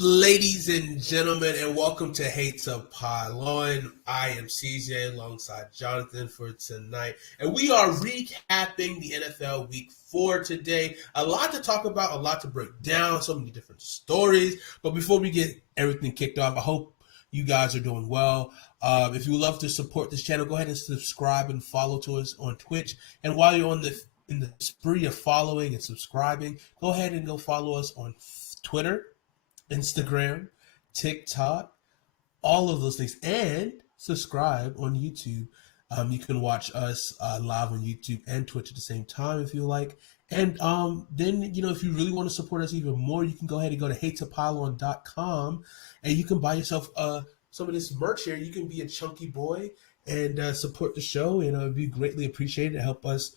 Ladies and gentlemen, and welcome to Hate to Pile On. I am CJ alongside Jonathan for tonight, and we are recapping the NFL Week 4 today. A lot to talk about, a lot to break down, so many different stories. But before we get everything kicked off, I hope you guys are doing well. If you would love to support this channel, go ahead and subscribe and follow to us on Twitch. And while you're in the spree of following and subscribing, go ahead and go follow us on Twitter, Instagram, TikTok, all of those things, and subscribe on YouTube. You can watch us live on YouTube and Twitch at the same time if you like. And then, if you really want to support us even more, you can go ahead and go to hatetopylon.com and you can buy yourself some of this merch here. You can be a chunky boy and support the show, and it would be greatly appreciated to help us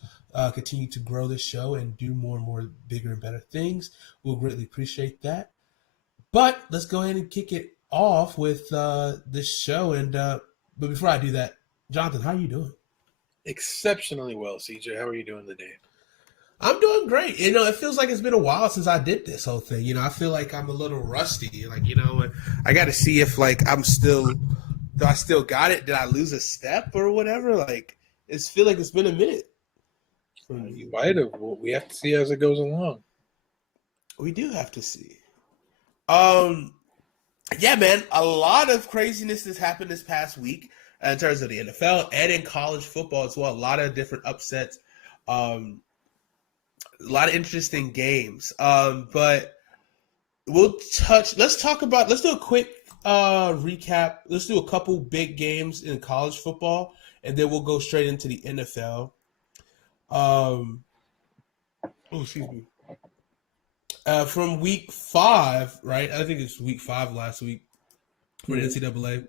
continue to grow this show and do more and more bigger and better things. We'll greatly appreciate that. But let's go ahead and kick it off with this show. And but before I do that, Jonathan, how are you doing? Exceptionally well, CJ. How are you doing today? I'm doing great. It feels like it's been a while since I did this whole thing. I feel like I'm a little rusty. I got to see if do I still got it? Did I lose a step or whatever? It's feel like it's been a minute. You might have. Well, we have to see as it goes along. We do have to see. Yeah, man, a lot of craziness has happened this past week in terms of the NFL and in college football as well. A lot of different upsets. A lot of interesting games. But let's do a quick recap. Let's do a couple big games in college football, and then we'll go straight into the NFL. Excuse me. From week 5, right? I think it's week 5 last week for the NCAA.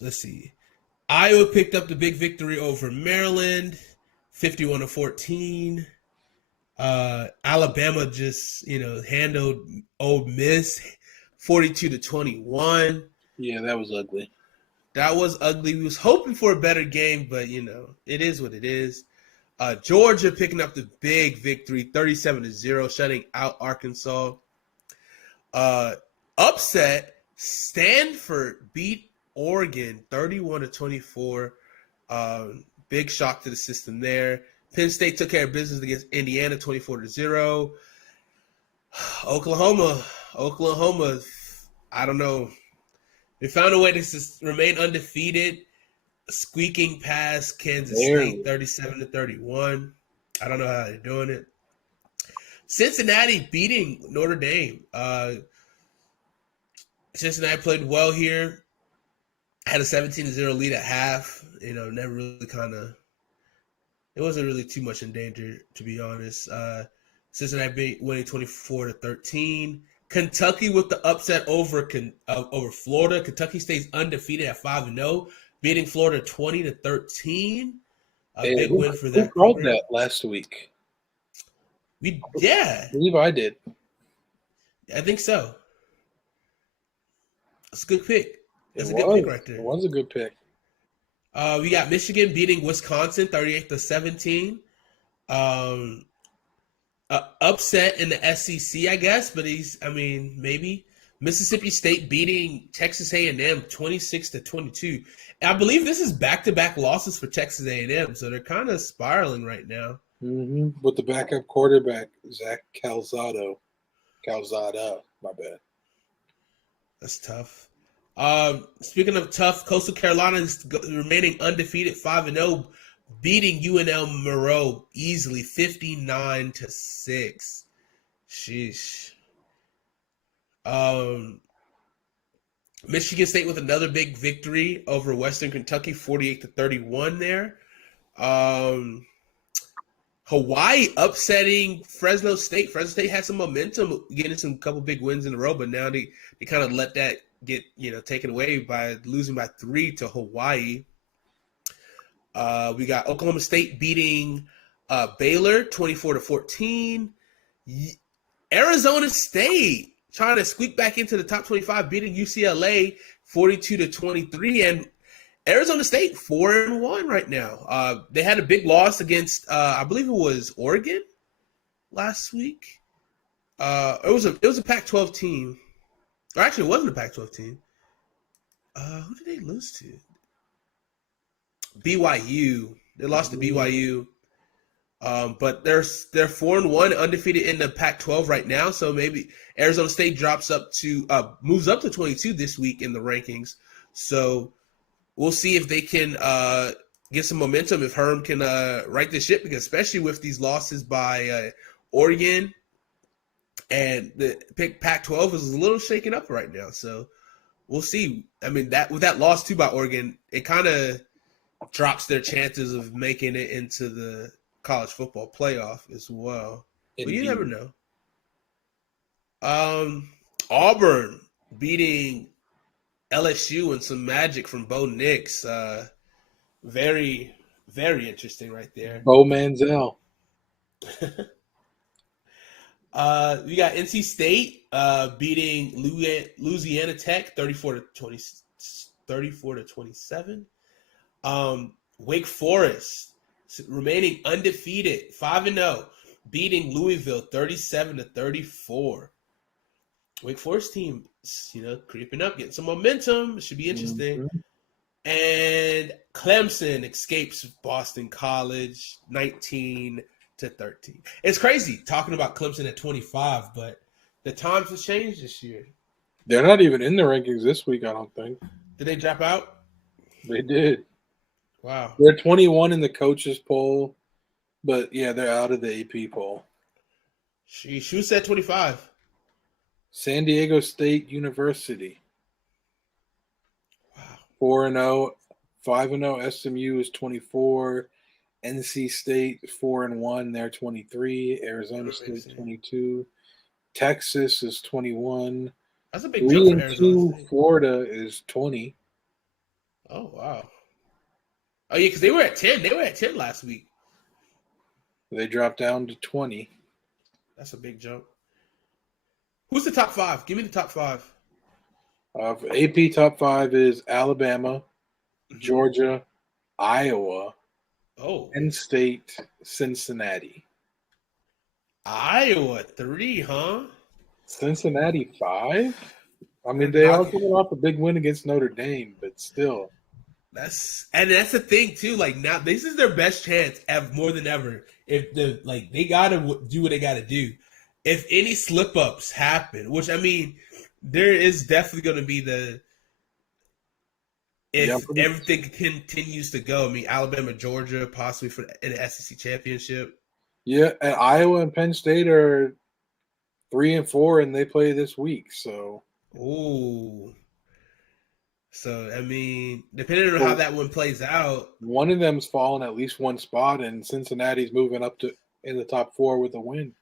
Let's see. Iowa picked up the big victory over Maryland, 51-14. Alabama just, handled Ole Miss, 42-21. Yeah, that was ugly. That was ugly. We was hoping for a better game, but it is what it is. Georgia picking up the big victory, 37-0, shutting out Arkansas. Upset, Stanford beat Oregon, 31-24. Big shock to the system there. Penn State took care of business against Indiana, 24-0. Oklahoma, I don't know. They found a way to remain undefeated, squeaking past Kansas State, 37-31. I don't know how they're doing it. Cincinnati beating Notre Dame. Cincinnati played well here. Had a 17-0 lead at half. Never really it wasn't really too much in danger, to be honest. Cincinnati winning 24-13. Kentucky with the upset over Florida. Kentucky stays undefeated at 5-0, beating Florida 20-13. Big win for them. Who called that last week? I believe I did. I think so. It's a good pick. That's a good pick right there. It was a good pick. We got Michigan beating Wisconsin 38-17. Upset in the SEC, I guess, but maybe. Mississippi State beating Texas A&M 26-22. And I believe this is back-to-back losses for Texas A&M, so they're kind of spiraling right now. Mm-hmm. With the backup quarterback, Zach Calzada, my bad. That's tough. Speaking of tough, Coastal Carolina is remaining undefeated, 5-0, beating UNL Monroe easily, 59-6. Sheesh. Michigan State with another big victory over Western Kentucky, 48-31 there. Hawaii upsetting Fresno State. Fresno State had some momentum, getting some couple big wins in a row, but now they kind of let that get taken away by losing by 3 to Hawaii. We got Oklahoma State beating Baylor 24-14. Arizona State trying to squeak back into the top 25, beating UCLA 42-23, and Arizona State 4-1 right now. They had a big loss against I believe it was Oregon last week. It was a Pac-12 team. Or actually, it wasn't a Pac-12 team. Who did they lose to? BYU. They lost to BYU. But they're 4-1, undefeated in the Pac-12 right now. So maybe Arizona State moves up to 22 this week in the rankings. So we'll see if they can get some momentum, if Herm can right the ship, because especially with these losses by Oregon and the Pac-12 is a little shaken up right now. So we'll see. I mean, with that loss too by Oregon, it kind of drops their chances of making it into the college football playoff as well. But you never know. Auburn beating LSU and some magic from Bo Nix. Very, very interesting right there. Bo Manziel. We got NC State beating Louisiana Tech 34-27. Wake Forest remaining undefeated, 5-0, beating Louisville 37-34. Wake Forest team, creeping up, getting some momentum. It should be interesting. Mm-hmm. And Clemson escapes Boston College 19-13. It's crazy talking about Clemson at 25, but the times have changed this year. They're not even in the rankings this week, I don't think. Did they drop out? They did. Wow. They're 21 in the coaches poll, but yeah, they're out of the AP poll. She said 25. San Diego State University. Wow. 4-0. 5-0. SMU is 24. NC State 4-1. They're 23. Arizona State 22. Texas is 21. That's a big jump for Arizona State. Florida is 20. Oh wow. Oh yeah, because they were at 10. They were at 10 last week. They dropped down to 20. That's a big jump. Who's the top 5? Give me the top 5. AP top 5 is Alabama, Georgia, Iowa, Penn State, Cincinnati. Iowa 3, huh? Cincinnati 5? I mean, they are coming off a big win against Notre Dame, but still. That's the thing too. Like now, this is their best chance more than ever. If they gotta do what they gotta do. If any slip ups happen, which I mean, there is definitely going to be everything continues to go. I mean, Alabama, Georgia, possibly in the SEC championship. Yeah, and Iowa and Penn State are 3-4, and they play this week. So, so I mean, depending on how that one plays out, one of them's fallen at least one spot, and Cincinnati's moving up to in the top 4 with a win.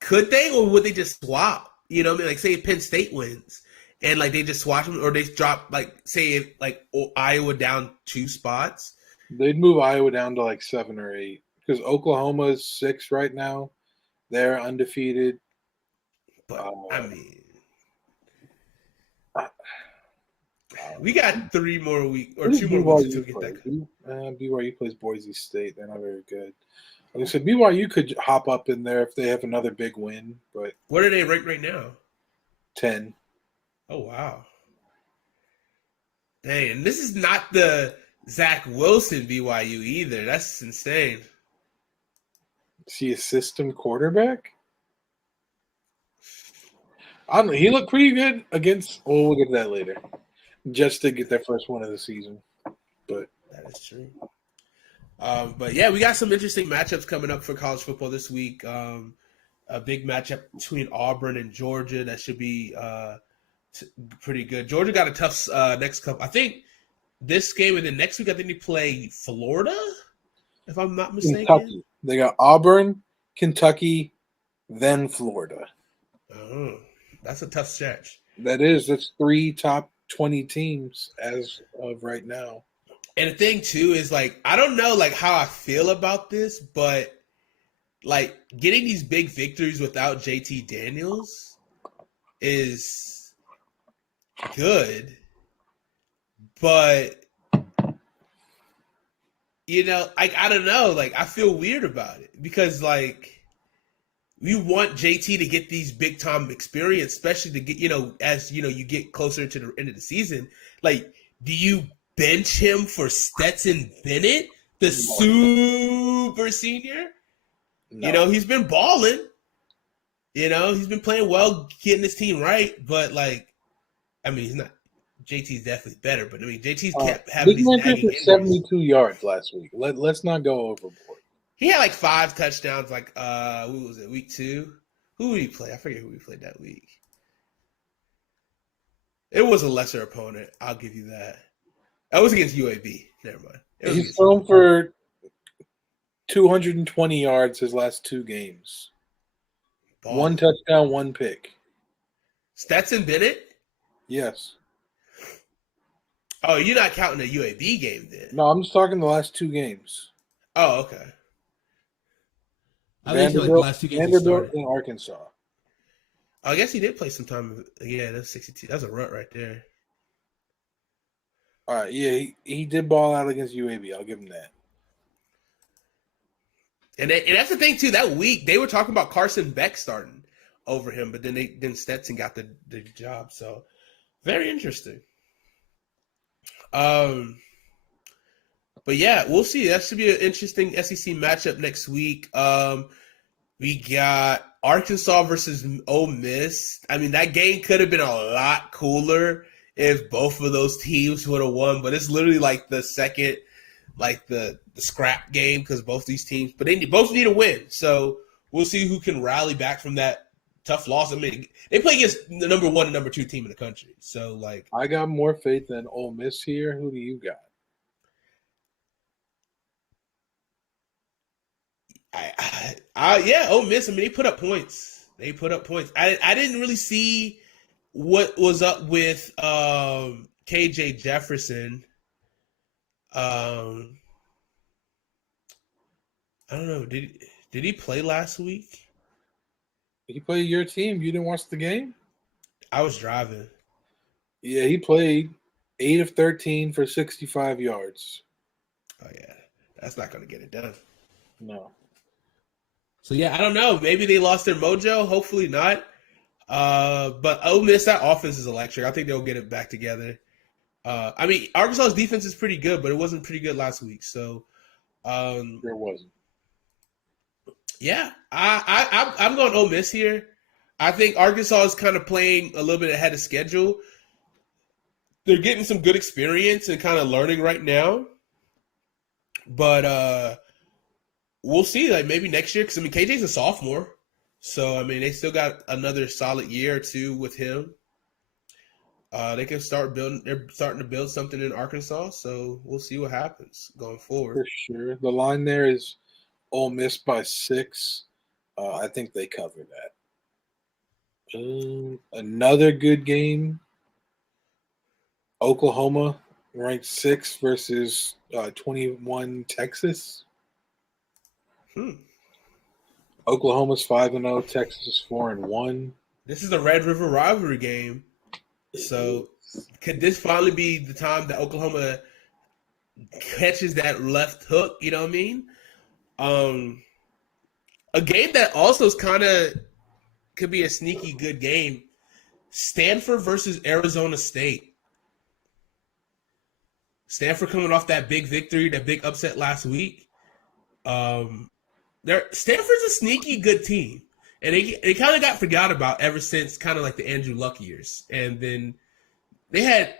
Could they, or would they just swap? You know what I mean? Like, say Penn State wins, and like they just swap them, or they drop Iowa down 2 spots. They'd move Iowa down to like 7 or 8 because Oklahoma is 6 right now. They're undefeated. But I mean, we got 3 more weeks or 2 more weeks to get that. BYU plays Boise State. They're not very good. Like I said, BYU could hop up in there if they have another big win. But what are they ranked right now? 10. Oh, wow. Dang, and this is not the Zach Wilson BYU either. That's insane. Is he a system quarterback? I don't know. He looked pretty good against – we'll get to that later. Just to get their first one of the season. But that is true. But yeah, we got some interesting matchups coming up for college football this week. A big matchup between Auburn and Georgia that should be pretty good. Georgia got a tough next couple. I think this game and then next week I think they play Florida, if I'm not mistaken. Kentucky. They got Auburn, Kentucky, then Florida. Oh, that's a tough stretch. That's 3 top 20 teams as of right now. And the thing too is like I don't know like how I feel about this, but like getting these big victories without JT Daniels is good, but I don't know, like I feel weird about it because like we want JT to get these big time experience, especially to get as you get closer to the end of the season. Like, do you bench him for Stetson Bennett, the super senior? No. He's been balling. He's been playing well, getting his team right. But like, I mean, he's not. JT's definitely better, but I mean, JT's kept having these nagging injuries. 72 yards last week. Let's not go overboard. He had like 5 touchdowns. Like, what was it? Week 2. Who did he play? I forget who he played that week. It was a lesser opponent. I'll give you that. That was against UAB. Never mind. It was He's against thrown UAB. for 220 yards his last 2 games. One Balling. touchdown, one pick. Stetson Bennett? Yes. Oh, you're not counting the UAB game then. No, I'm just talking the last 2 games. Oh, okay. I think he like the Vanderbilt, last 2 games he Vanderbilt, started. and Arkansas. I guess he did play some time. Yeah, that's 62. That's a rut right there. All right, yeah, he did ball out against UAB. I'll give him that. And that's the thing too. That week they were talking about Carson Beck starting over him, but then Stetson got the job. So very interesting. But yeah, we'll see. That should be an interesting SEC matchup next week. We got Arkansas versus Ole Miss. I mean, that game could have been a lot cooler if both of those teams would have won, but it's literally like the second, like the scrap game because both these teams, but they both need a win. So we'll see who can rally back from that tough loss. I mean, they play against the number 1 and number 2 team in the country. So like, I got more faith than Ole Miss here. Who do you got? yeah, Ole Miss. I mean, they put up points. I didn't really see what was up with KJ Jefferson. I don't know. Did he play last week? He played your team. You didn't watch the game? I was driving. Yeah, he played 8 of 13 for 65 yards. Oh yeah, that's not gonna get it done. No. So yeah, I don't know. Maybe they lost their mojo. Hopefully not. But Ole Miss, that offense is electric. I think they'll get it back together. I mean, Arkansas's defense is pretty good, but it wasn't pretty good last week. So, There wasn't. yeah, I'm going Ole Miss here. I think Arkansas is kind of playing a little bit ahead of schedule. They're getting some good experience and kind of learning right now. But we'll see. Like maybe next year, because I mean KJ's a sophomore, so I mean they still got another solid year or two with him. They can start building. They're starting to build something in Arkansas, so we'll see what happens going forward. For sure. The line there is Ole Miss by 6. I think they cover that. Another good game. Oklahoma ranked 6 versus 21 Texas. Hmm. Oklahoma's 5-0. Texas is 4-1. This is the Red River rivalry game. So could this finally be the time that Oklahoma catches that left hook? You know what I mean? A game that also is kind of could be a sneaky good game. Stanford versus Arizona State. Stanford coming off that big victory, that big upset last week. Stanford's a sneaky good team, and they kind of got forgot about ever since kind of like the Andrew Luck years, and then they had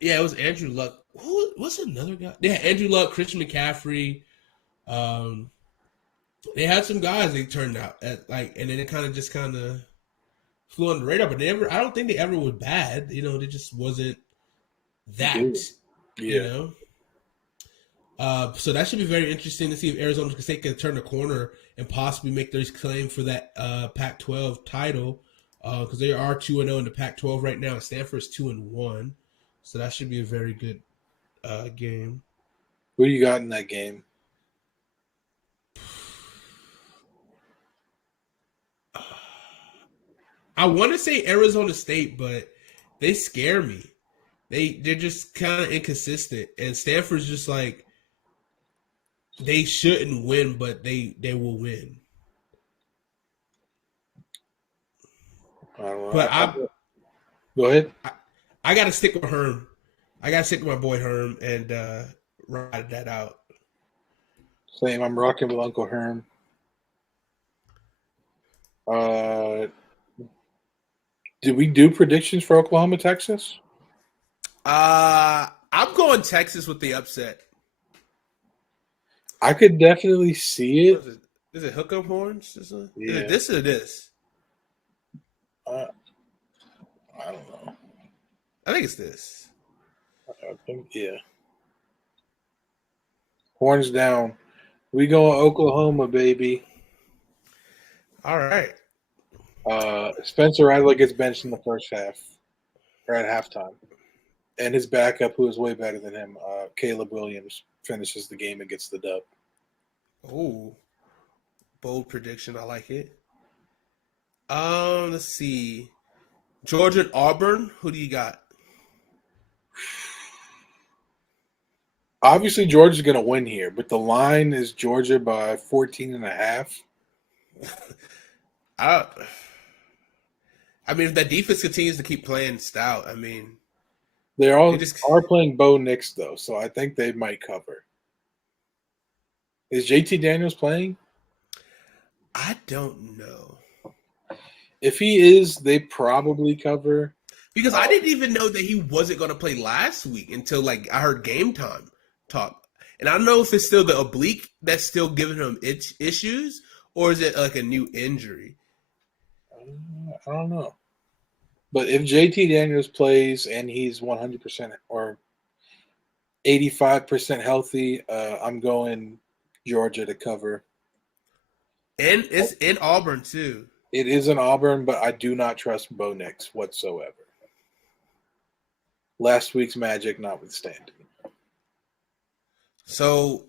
it was Andrew Luck. What's another guy? They had Andrew Luck, Christian McCaffrey. They had some guys they turned out at like, and then it kind of flew on the radar, but I don't think they ever was bad. You know, they just wasn't that. Yeah. You know. So that should be very interesting to see if Arizona State can turn the corner and possibly make their claim for that Pac-12 title, because they are 2-0 in the Pac-12 right now. Stanford's 2-1, so that should be a very good game. Who you got in that game? I want to say Arizona State, but they scare me. They're just kind of inconsistent, and Stanford's just like they shouldn't win, but they will win. I don't know. But Go ahead. I got to stick with Herm. I got to stick with my boy Herm and ride that out. Same. I'm rocking with Uncle Herm. Did we do predictions for Oklahoma, Texas? I'm going Texas with the upset. I could definitely see it. Is it hook 'em horns? Is it Yeah. this or this? I don't know. I think it's this. I think, yeah. Horns down. We going Oklahoma, baby. All right. Spencer Rattler gets benched in the first half or at halftime, and his backup, who is way better than him, Caleb Williams, finishes the game and gets the dub. Oh, bold prediction. I like it. Let's see. Georgia and Auburn. Who do you got? Obviously, Georgia's going to win here, but the line is Georgia by 14 and a half. I, I mean, if that defense continues to keep playing stout, I mean, They they all just. are playing Bo Nix, though, so I think they might cover. Is JT Daniels playing? I don't know. If he is, they probably cover. Because I didn't even know that he wasn't going to play last week until like I heard game time talk. And I don't know if it's still the oblique that's still giving him issues or is it like a new injury? I don't know. But if JT Daniels plays and he's 100% or 85% healthy, I'm going Georgia to cover. And it's in Auburn too. It is in Auburn, but I do not trust Bo Nix whatsoever. Last week's magic notwithstanding. So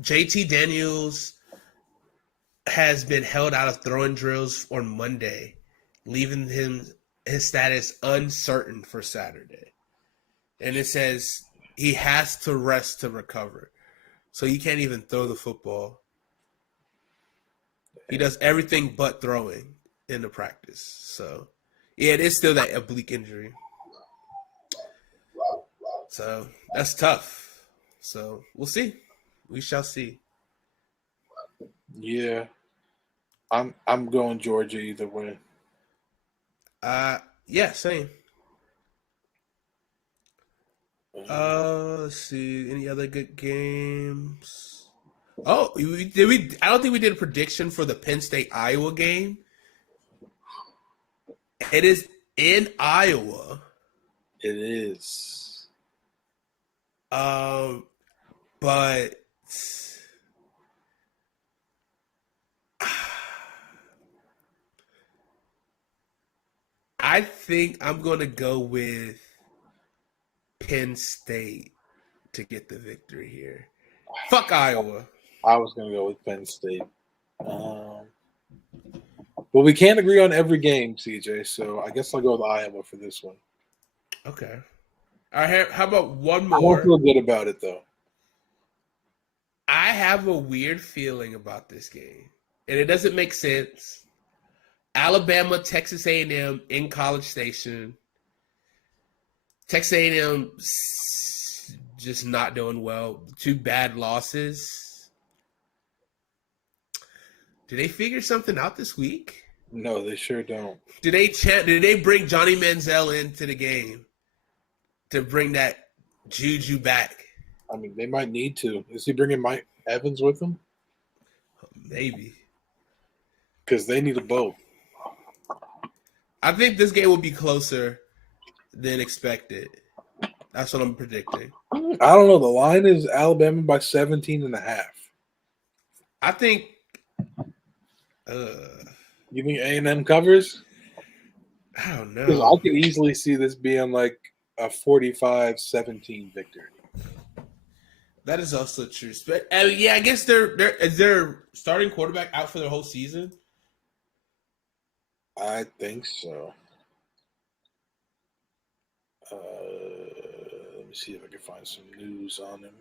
JT Daniels has been held out of throwing drills on Monday, leaving his status uncertain for Saturday. And it says he has to rest to recover. So he can't even throw the football. He does everything but throwing in the practice. So yeah, it is still that oblique injury. So that's tough. So we'll see. We shall see. Yeah. I'm going Georgia either way. Yeah, same. Let's see. Any other good games? Oh, did we? I don't think we did a prediction for the Penn State Iowa game. It is in Iowa. It is. But I think I'm gonna go with Penn State to get the victory here. Fuck Iowa. I was going to go with Penn State. But we can't agree on every game, CJ, so I guess I'll go with Iowa for this one. Okay. All right. How about one I don't more? feel good about it, though. I have a weird feeling about this game, and it doesn't make sense. Alabama, Texas A&M in College Station. Texas A&M just not doing well. Two bad losses. Did they figure something out this week? No, they sure don't. Did they bring Johnny Manziel into the game to bring that juju back? I mean, they might need to. Is he bringing Mike Evans with him? Maybe. Because they need a boat. I think this game will be closer than expected. That's what I'm predicting. I don't know. The line is Alabama by 17 and a half. I think You think A&M covers? I don't Because know. I could easily see this being like a 45-17 victory. That is also true. But yeah, I guess is their starting quarterback out for the whole season? I think so. Let me see if I can find some news on him.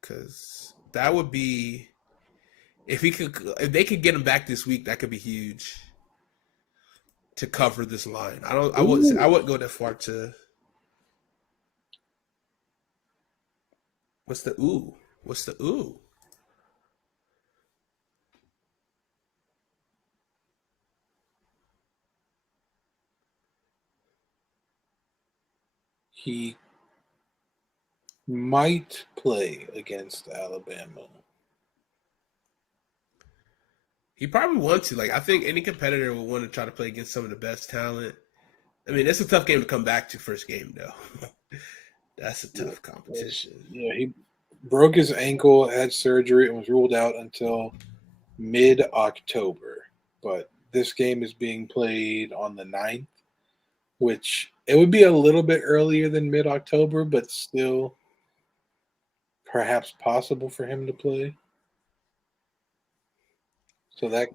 Because that would be if they could get him back this week, that could be huge to cover this line. I wouldn't go that far to. What's the ooh? What's the ooh? He might play against Alabama. He probably wants to. Like, I think any competitor will want to try to play against some of the best talent. I mean, it's a tough game to come back to first game, though. That's a Yeah, tough competition. he broke his ankle, had surgery, and was ruled out until mid-October. But this game is being played on the 9th, which it would be a little bit earlier than mid-October, but still perhaps possible for him to play. So that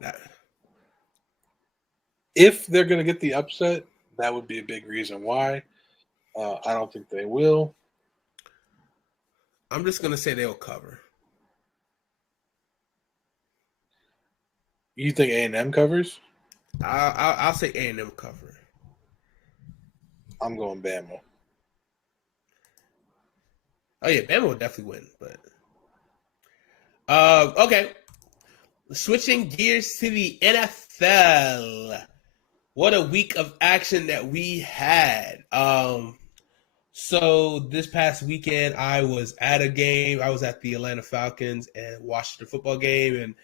if they're going to get the upset, that would be a big reason why. I don't think they will. I'm just gonna say they'll cover. You think A&M covers? I'll say A&M cover. I'm going Bama. Oh yeah, Bama will definitely win. But okay, switching gears to the NFL. What a week of action that we had. So this past weekend, I was at a game. I was at the Atlanta Falcons and watched the football game, and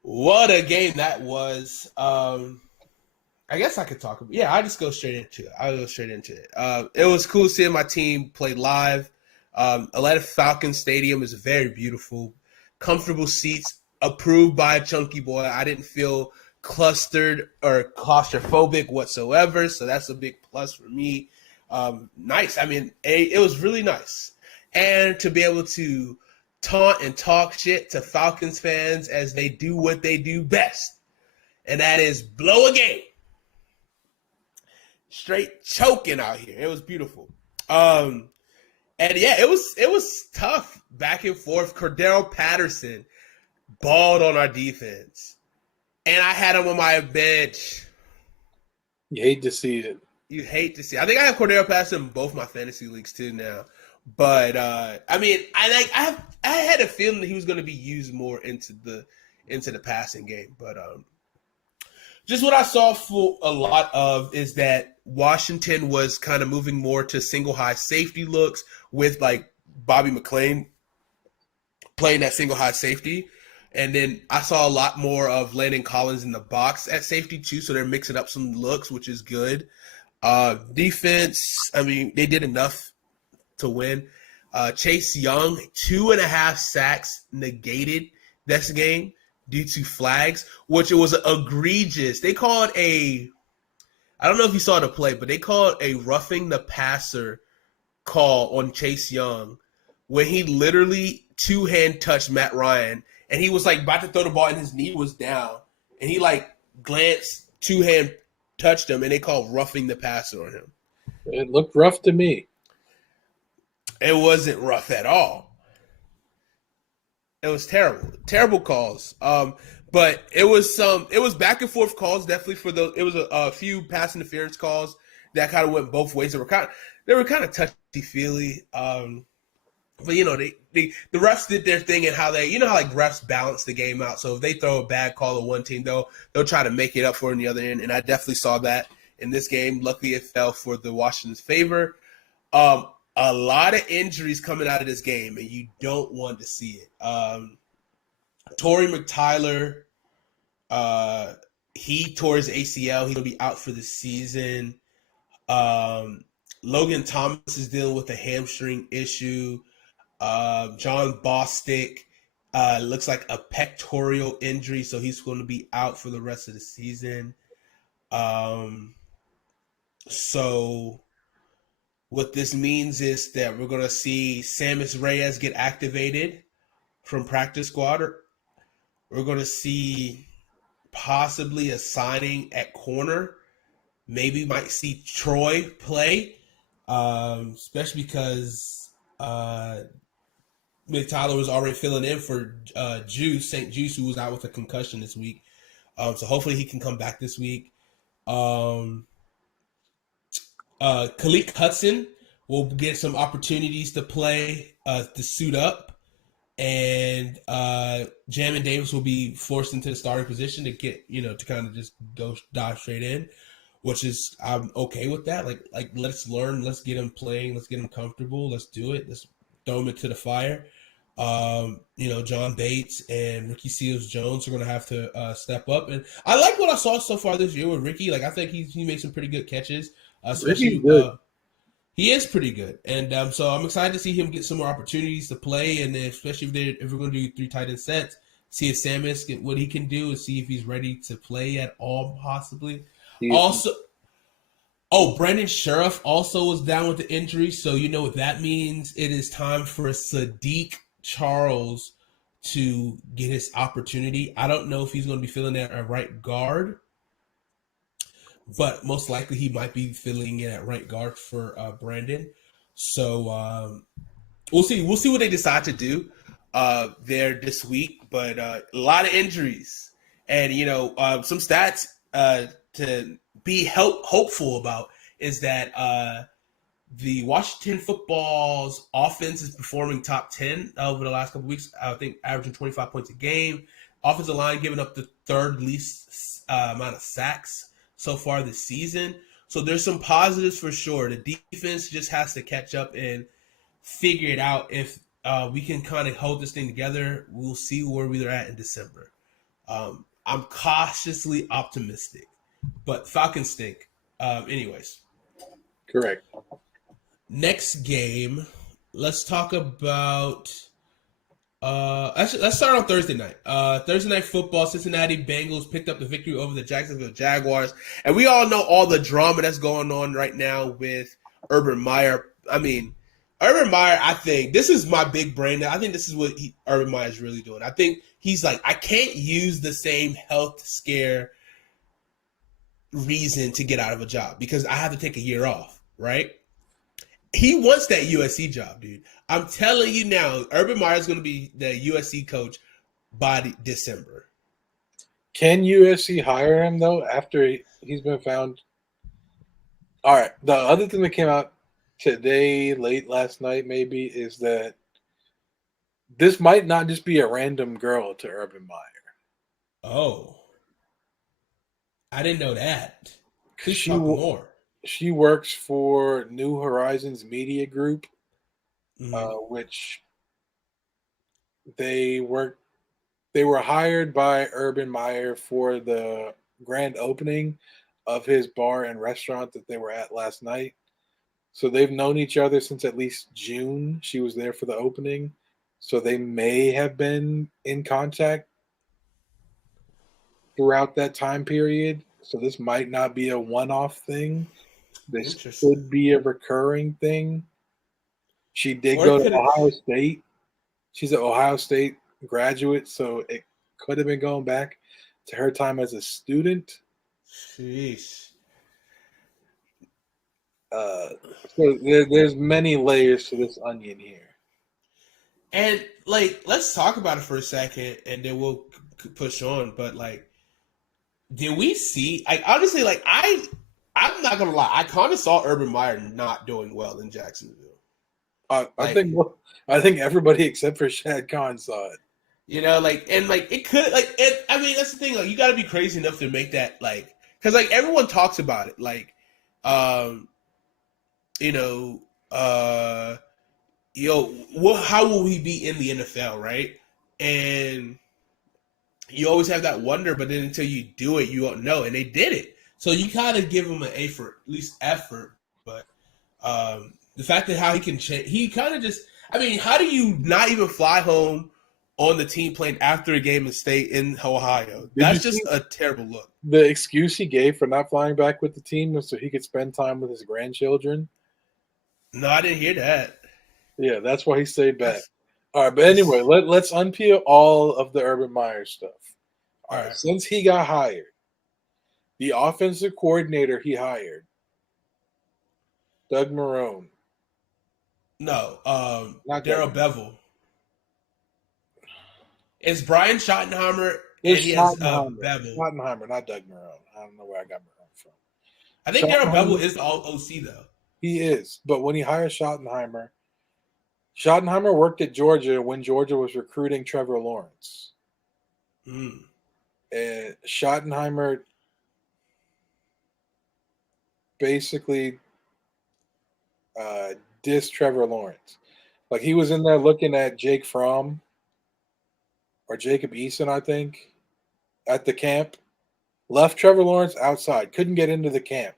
what a game that was. I guess I could talk about. Yeah, I just go straight into it. I'll go straight into it. It was cool seeing my team play live. Atlanta Falcons Stadium is very beautiful, comfortable seats, approved by a chunky boy. I didn't feel clustered or claustrophobic whatsoever, so that's a big plus for me. Nice. I mean, it was really nice, and to be able to taunt and talk shit to Falcons fans as they do what they do best, and that is blow a game. Straight choking out here. It was beautiful. And yeah, it was tough back and forth. Cordero Patterson balled on our defense, and I had him on my bench. You hate to see it. You hate to see it. I think I have Cordero Patterson in both my fantasy leagues too now. But I mean, I had a feeling that he was going to be used more into the passing game. But just what I saw for a lot of is that Washington was kind of moving more to single high safety looks with like Bobby McClain playing that single high safety. And then I saw a lot more of Landon Collins in the box at safety too. So they're mixing up some looks, which is good. Defense, I mean, they did enough to win. Chase Young, 2.5 sacks negated this game due to flags, which it was egregious. They called I don't know if you saw the play, but they called a roughing the passer call on Chase Young when he literally two-hand touched Matt Ryan, and he was like about to throw the ball and his knee was down, and he like glanced, two-hand touched him, and they called roughing the passer on him. It looked rough to me. It wasn't rough at all. It was terrible calls. But it was back and forth calls definitely for those. It was a few pass interference calls that kind of went both ways. They were kind of touchy feely. But you know the refs did their thing and how they how like refs balance the game out. So if they throw a bad call on one team, they'll try to make it up for it on the other end. And I definitely saw that in this game. Luckily, it fell for the Washington's favor. A lot of injuries coming out of this game, and you don't want to see it. Torrey McTyler, he tore his ACL. He'll be out for the season. Logan Thomas is dealing with a hamstring issue. John Bostic looks like a pectoral injury, so he's going to be out for the rest of the season. So what this means is that we're going to see Sammis Reyes get activated from practice squad. We're going to see possibly a signing at corner. Maybe might see Troy play, especially because McTyler was already filling in for St. Juice, who was out with a concussion this week. So hopefully he can come back this week. Khaleke Hudson will get some opportunities to play, to suit up. And Jamin Davis will be forced into the starting position to get, to kind of just dive straight in, which is, I'm okay with that. Like let's learn, let's get him playing, let's get him comfortable, let's do it, let's throw him into the fire. John Bates and Ricky Seals Jones are going to have to step up. And I like what I saw so far this year with Ricky. Like I think he made some pretty good catches, Ricky's especially good. he is pretty good, and so I'm excited to see him get some more opportunities to play, and then especially if we're going to do 3 tight end sets, see if Samus what he can do, and see if he's ready to play at all, possibly. He's Also, oh, Brandon Sheriff also was down with the injury, so you know what that means. It is time for Sadiq Charles to get his opportunity. I don't know if he's going to be filling at a right guard, but most likely he might be filling in at right guard for Brandon. So we'll see. We'll see what they decide to do there this week. But a lot of injuries, and some stats to be hopeful about is that the Washington Football's offense is performing top 10 over the last couple of weeks. I think averaging 25 points a game. Offensive line giving up the third least amount of sacks so far this season. So there's some positives for sure. The defense just has to catch up and figure it out. If we can kind of hold this thing together, we'll see where we're at in December. I'm cautiously optimistic, but Falcons stink. Anyways, correct. next game, let's talk about. Let's start on Thursday night. Thursday night football. Cincinnati Bengals picked up the victory over the Jacksonville Jaguars, and we all know all the drama that's going on right now with Urban Meyer. I mean, Urban Meyer. I think this is my big brain. I think this is what Urban Meyer is really doing. I think he's like, I can't use the same health scare reason to get out of a job because I have to take a year off, right? He wants that USC job, dude. I'm telling you now, Urban Meyer is going to be the USC coach by December. Can USC hire him though after he's been found? All right. The other thing that came out today, late last night, maybe, is that this might not just be a random girl to Urban Meyer. Oh, I didn't know that. Please She talk more. she works for New Horizons Media Group, which they were hired by Urban Meyer for the grand opening of his bar and restaurant that they were at last night. So they've known each other since at least June. She was there for the opening. So they may have been in contact throughout that time period. So this might not be a one-off thing. This could be a recurring thing. She did go to Ohio State. She's an Ohio State graduate, so it could have been going back to her time as a student. Sheesh. So there's many layers to this onion here. And let's talk about it for a second, and then we'll push on. But did we see? Honestly, I'm not gonna lie. I kind of saw Urban Meyer not doing well in Jacksonville. I think everybody except for Shad Khan saw it. It could I mean, that's the thing. You got to be crazy enough to make that because everyone talks about it. How will he be in the NFL, right? And you always have that wonder, but then until you do it, you don't know. And they did it, so you kind of give him an A for at least effort. But the fact that how he can change, he kind of just. I mean, how do you not even fly home on the team plane after a game and stay in Ohio? That's just a terrible look. The excuse he gave for not flying back with the team was so he could spend time with his grandchildren. No, I didn't hear that. Yeah, that's why he stayed back. All right, but anyway, let's unpeel all of the Urban Meyer stuff. All right, since he got hired, the offensive coordinator he hired, Doug Marrone. No, not Darrell Bevell. It's Brian Schottenheimer and he has Bevell. Schottenheimer, not Doug Marrone. I don't know where I got Marrone from. I think Darrell Bevell is the OC though. He is, but when he hired Schottenheimer worked at Georgia when Georgia was recruiting Trevor Lawrence. And Schottenheimer basically dissed Trevor Lawrence. Like he was in there looking at Jake Fromm or Jacob Eason, I think, at the camp. Left Trevor Lawrence outside, couldn't get into the camp.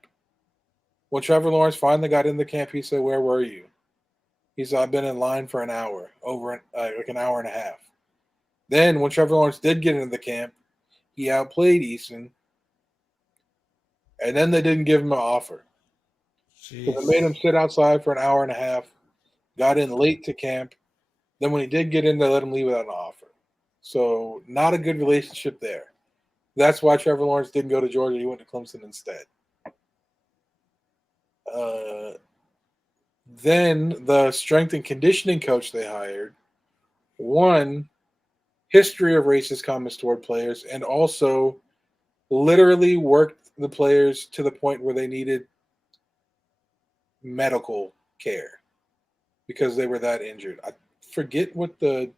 When Trevor Lawrence finally got in the camp, he said, "Where were you?" He said, "I've been in line for an hour, like an hour and a half." Then, when Trevor Lawrence did get into the camp, he outplayed Eason, and then they didn't give him an offer. So they made Jeez. him sit outside for an hour and a half, got in late to camp. Then, when he did get in, they let him leave without an offer. So, not a good relationship there. That's why Trevor Lawrence didn't go to Georgia. He went to Clemson instead. Then the strength and conditioning coach they hired, one, history of racist comments toward players, and also literally worked the players to the point where they needed medical care because they were that injured. I forget what the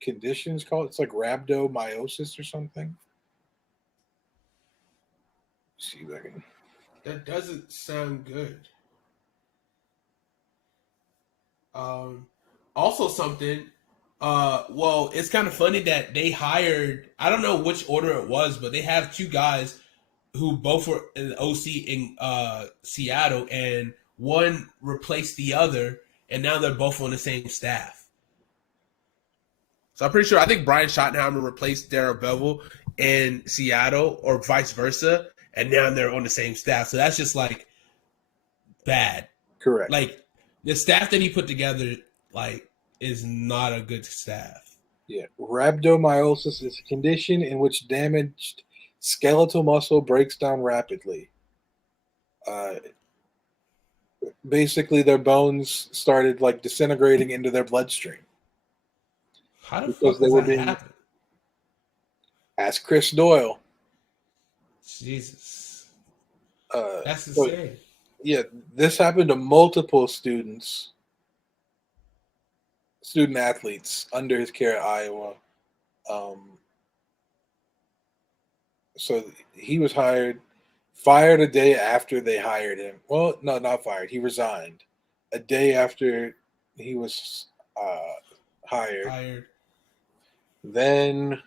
condition is called. It's like rhabdomyosis or something. Let's see if I can. That doesn't sound good. Also something. Well, it's kind of funny that they hired. I don't know which order it was, but they have two guys who both were in the OC in Seattle, and one replaced the other, and now they're both on the same staff. So I'm pretty sure. I think Brian Schottenheimer replaced Darrell Bevel in Seattle, or vice versa, and now they're on the same staff. So that's just like bad. Correct. Like the staff that he put together, like, is not a good staff. Yeah. Rhabdomyosis is a condition in which damaged skeletal muscle breaks down rapidly. Uh, Basically, their bones started like disintegrating into their bloodstream How the because fuck they does were that being. happen? Ask Chris Doyle. Jesus, that's So insane. yeah, this happened to multiple student athletes under his care at Iowa. Um, so he was fired a day after they hired him. Well, no, not fired. He resigned a day after he was hired. Hired. Then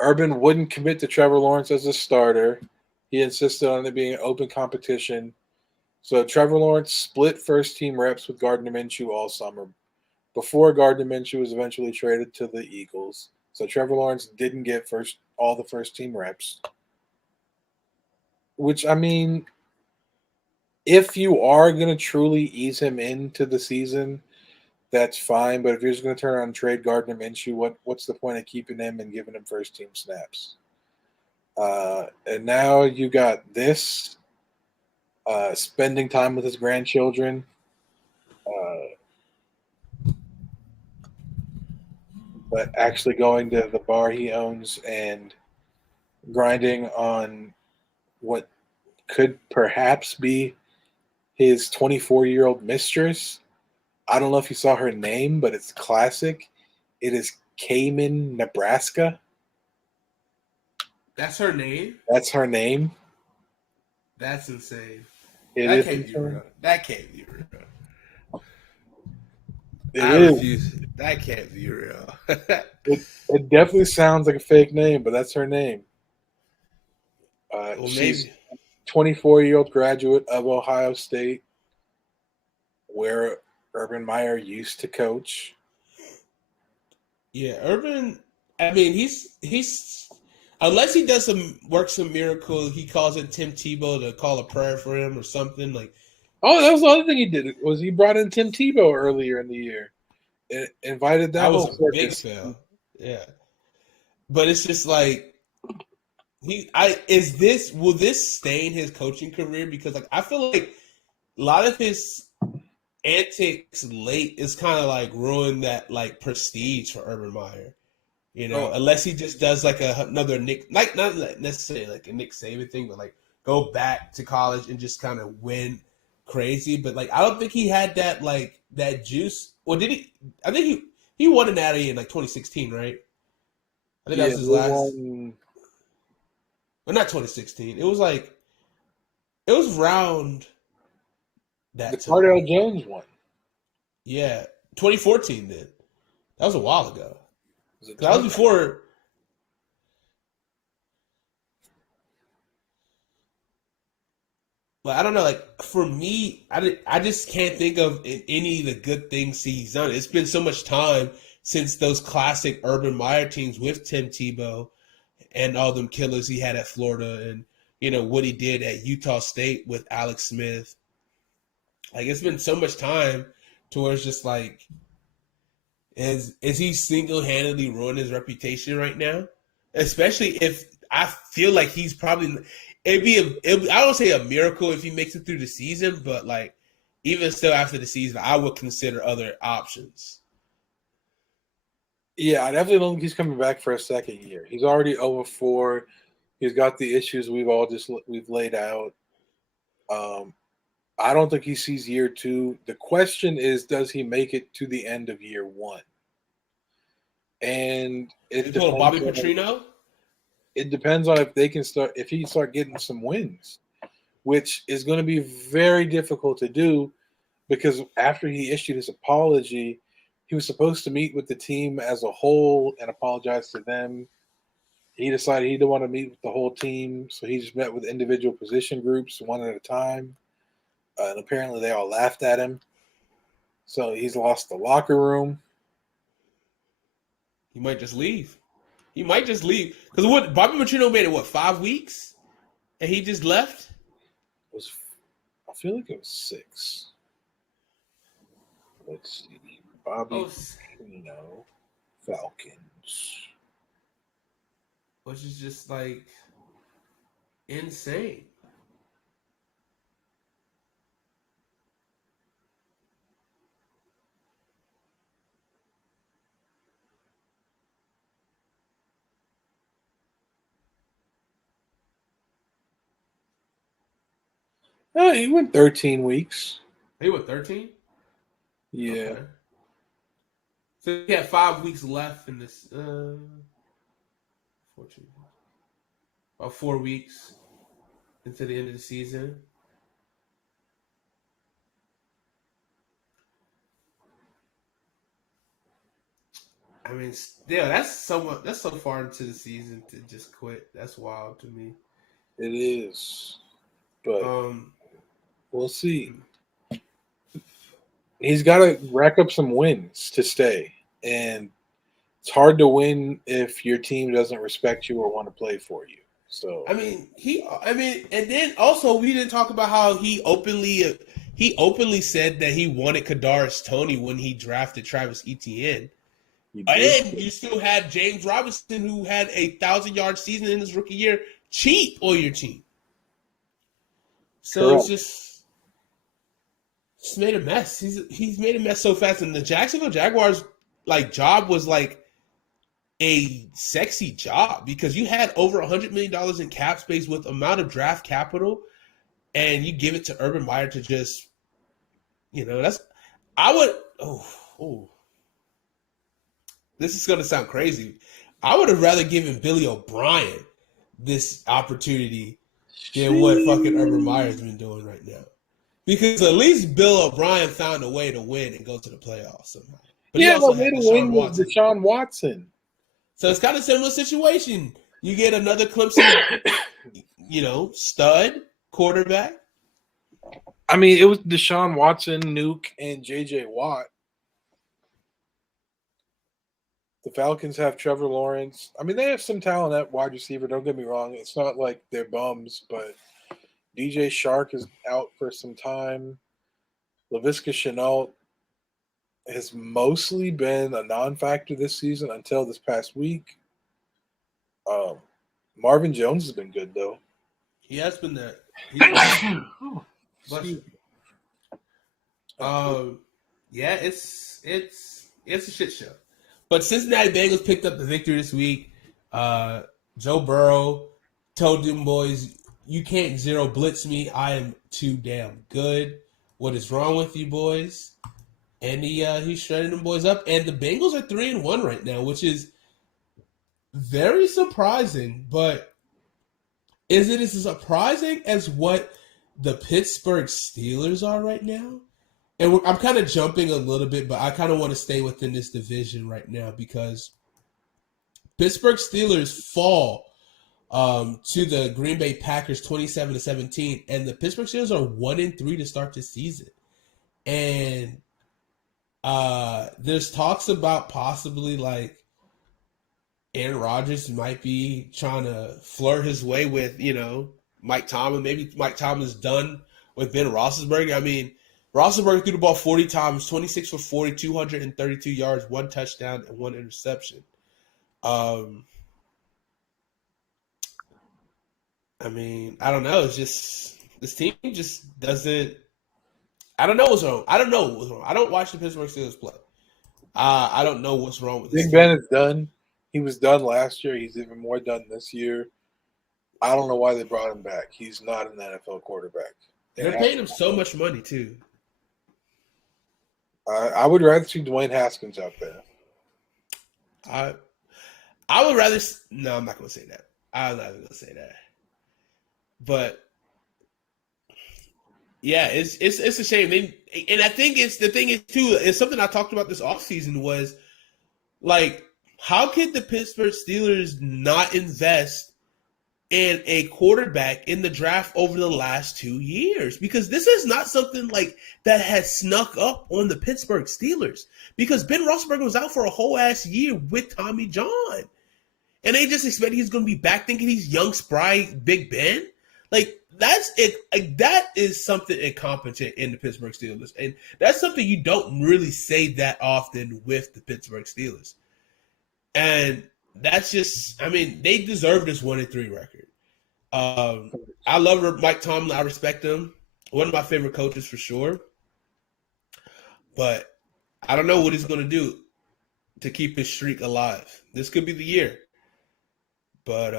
Urban wouldn't commit to Trevor Lawrence as a starter. He insisted on it being an open competition. So Trevor Lawrence split first team reps with Gardner Minshew all summer before Gardner Minshew was eventually traded to the Eagles. So Trevor Lawrence didn't get all the first team reps. Which, I mean, if you are going to truly ease him into the season, that's fine. But if you're just going to turn around and trade Gardner Minshew, what's the point of keeping him and giving him first team snaps? And now you got this, spending time with his grandchildren, but actually going to the bar he owns and grinding on what could perhaps be his 24-year-old mistress. I don't know if you saw her name, but it's classic. It is Cayman, Nebraska. That's her name. That's her name. That's insane. It That is can't be insane. real. That can't be real. It I is. refuse. That can't be real. It definitely sounds like a fake name, but that's her name. Well, She's maybe. 24-year-old graduate of Ohio State, where Urban Meyer used to coach. Yeah, Urban. I mean, he's unless he does some miracle, he calls in Tim Tebow to call a prayer for him or something like. Oh, that was the other thing he did. Was he brought in Tim Tebow earlier in the year? Invited That that was whole a big circus. fail. Yeah, but it's just like will this stain his coaching career? Because like I feel like a lot of his antics late is kind of like ruined that like prestige for Urban Meyer. Oh, Unless he just does like another Nick, like not necessarily like a Nick Saban thing, but like go back to college and just kind of win crazy. But like I don't think he had that like that juice. Or did he? I think he won an Natty in like 2016, right? I think that yeah, was his they last. won Well, not 2016. It was like it was round the that time. Cardell Jones one. Yeah, 2014. Then that was a while ago. Was it That was before. But I don't know. Like for me, I just can't think of any of the good things he's done. It's been so much time since those classic Urban Meyer teams with Tim Tebow and all them killers he had at Florida, and what he did at Utah State with Alex Smith. Like it's been so much time to where it's just like, is he single handedly ruining his reputation right now? Especially if I feel like he's probably I don't say a miracle if he makes it through the season, but like even still after the season, I would consider other options. Yeah, I definitely don't think he's coming back for a second year. He's already over 4. He's got the issues we've laid out. I don't think he sees year 2. The question is, does he make it to the end of year 1? And it depends Bobby Petrino. It depends on if he can start getting some wins, which is going to be very difficult to do because after he issued his apology, he was supposed to meet with the team as a whole and apologize to them. He decided he didn't want to meet with the whole team, so he just met with individual position groups one at a time. And apparently they all laughed at him. So he's lost the locker room. He might just leave. Because what Bobby Petrino made it 5 weeks, and he just left. I feel like it was 6. Let's see. Bobby Petrino, Falcons. Which is just like insane. He went 13 weeks. He went 13? Yeah. Okay. So he had 5 weeks left in this. 14. About 4 weeks into the end of the season. I mean, still, that's so far into the season to just quit. That's wild to me. It is, but we'll see. He's got to rack up some wins to stay, and it's hard to win if your team doesn't respect you or want to play for you. So and then also we didn't talk about how he openly said that he wanted Kadarius Toney when he drafted Travis Etienne. And you still had James Robinson, who had 1,000-yard season in his rookie year, cheap on your team. So Correct. It's just made a mess. He's made a mess so fast. And the Jacksonville Jaguars job was like a sexy job because you had over $100 million in cap space with amount of draft capital, and you give it to Urban Meyer to just, this is going to sound crazy. I would have rather given Billy O'Brien this opportunity than what fucking Urban Meyer's been doing right now. Because at least Bill O'Brien found a way to win and go to the playoffs somehow. But he also had Deshaun Watson. So it's kind of a similar situation. You get another Clemson, stud quarterback. I mean, it was Deshaun Watson, Nuke, and J.J. Watt. The Falcons have Trevor Lawrence. I mean, they have some talent at wide receiver. Don't get me wrong. It's not like they're bums, but DJ Shark is out for some time. Laviska Shenault has mostly been a non-factor this season until this past week. Marvin Jones has been good, though. He has been there. Yeah, it's a shit show. But Cincinnati Bengals picked up the victory this week. Joe Burrow told them boys, "You can't zero blitz me. I am too damn good. What is wrong with you boys?" And he shredded them boys up. And the Bengals are 3-1 right now, which is very surprising. But is it as surprising as what the Pittsburgh Steelers are right now? And I'm kind of jumping a little bit, but I kind of want to stay within this division right now because Pittsburgh Steelers fall to the Green Bay Packers 27-17, and the Pittsburgh Steelers are 1-3 to start the season. And there's talks about possibly like Aaron Rodgers might be trying to flirt his way with, Mike Tomlin. Maybe Mike Tomlin's done with Ben Roethlisberger. I mean, Roethlisberger threw the ball 40 times, 26 for 40, 232 yards, 1 touchdown, and 1 interception. I mean, I don't know. It's just this team just doesn't. I don't know what's wrong. I don't watch the Pittsburgh Steelers play. I don't know what's wrong with this Big team. Ben is done. He was done last year. He's even more done this year. I don't know why they brought him back. He's not an NFL quarterback. They're paying him so much money too. I would rather see Dwayne Haskins out there. I would rather. No, I'm not going to say that. I'm not going to say that. But yeah, it's a shame. And I think the thing is too. It's something I talked about this offseason was like, how could the Pittsburgh Steelers not invest in a quarterback in the draft over the last 2 years? Because this is not something like that has snuck up on the Pittsburgh Steelers. Because Ben Roethlisberger was out for a whole ass year with Tommy John, and they just expect he's going to be back thinking he's young, spry Big Ben. Like, that's it. Like, that is something incompetent in the Pittsburgh Steelers, and that's something you don't really say that often with the Pittsburgh Steelers. And that's just, I mean, they deserve this 1-3 record. I love Mike Tomlin. I respect him. One of my favorite coaches for sure. But I don't know what he's going to do to keep his streak alive. This could be the year. But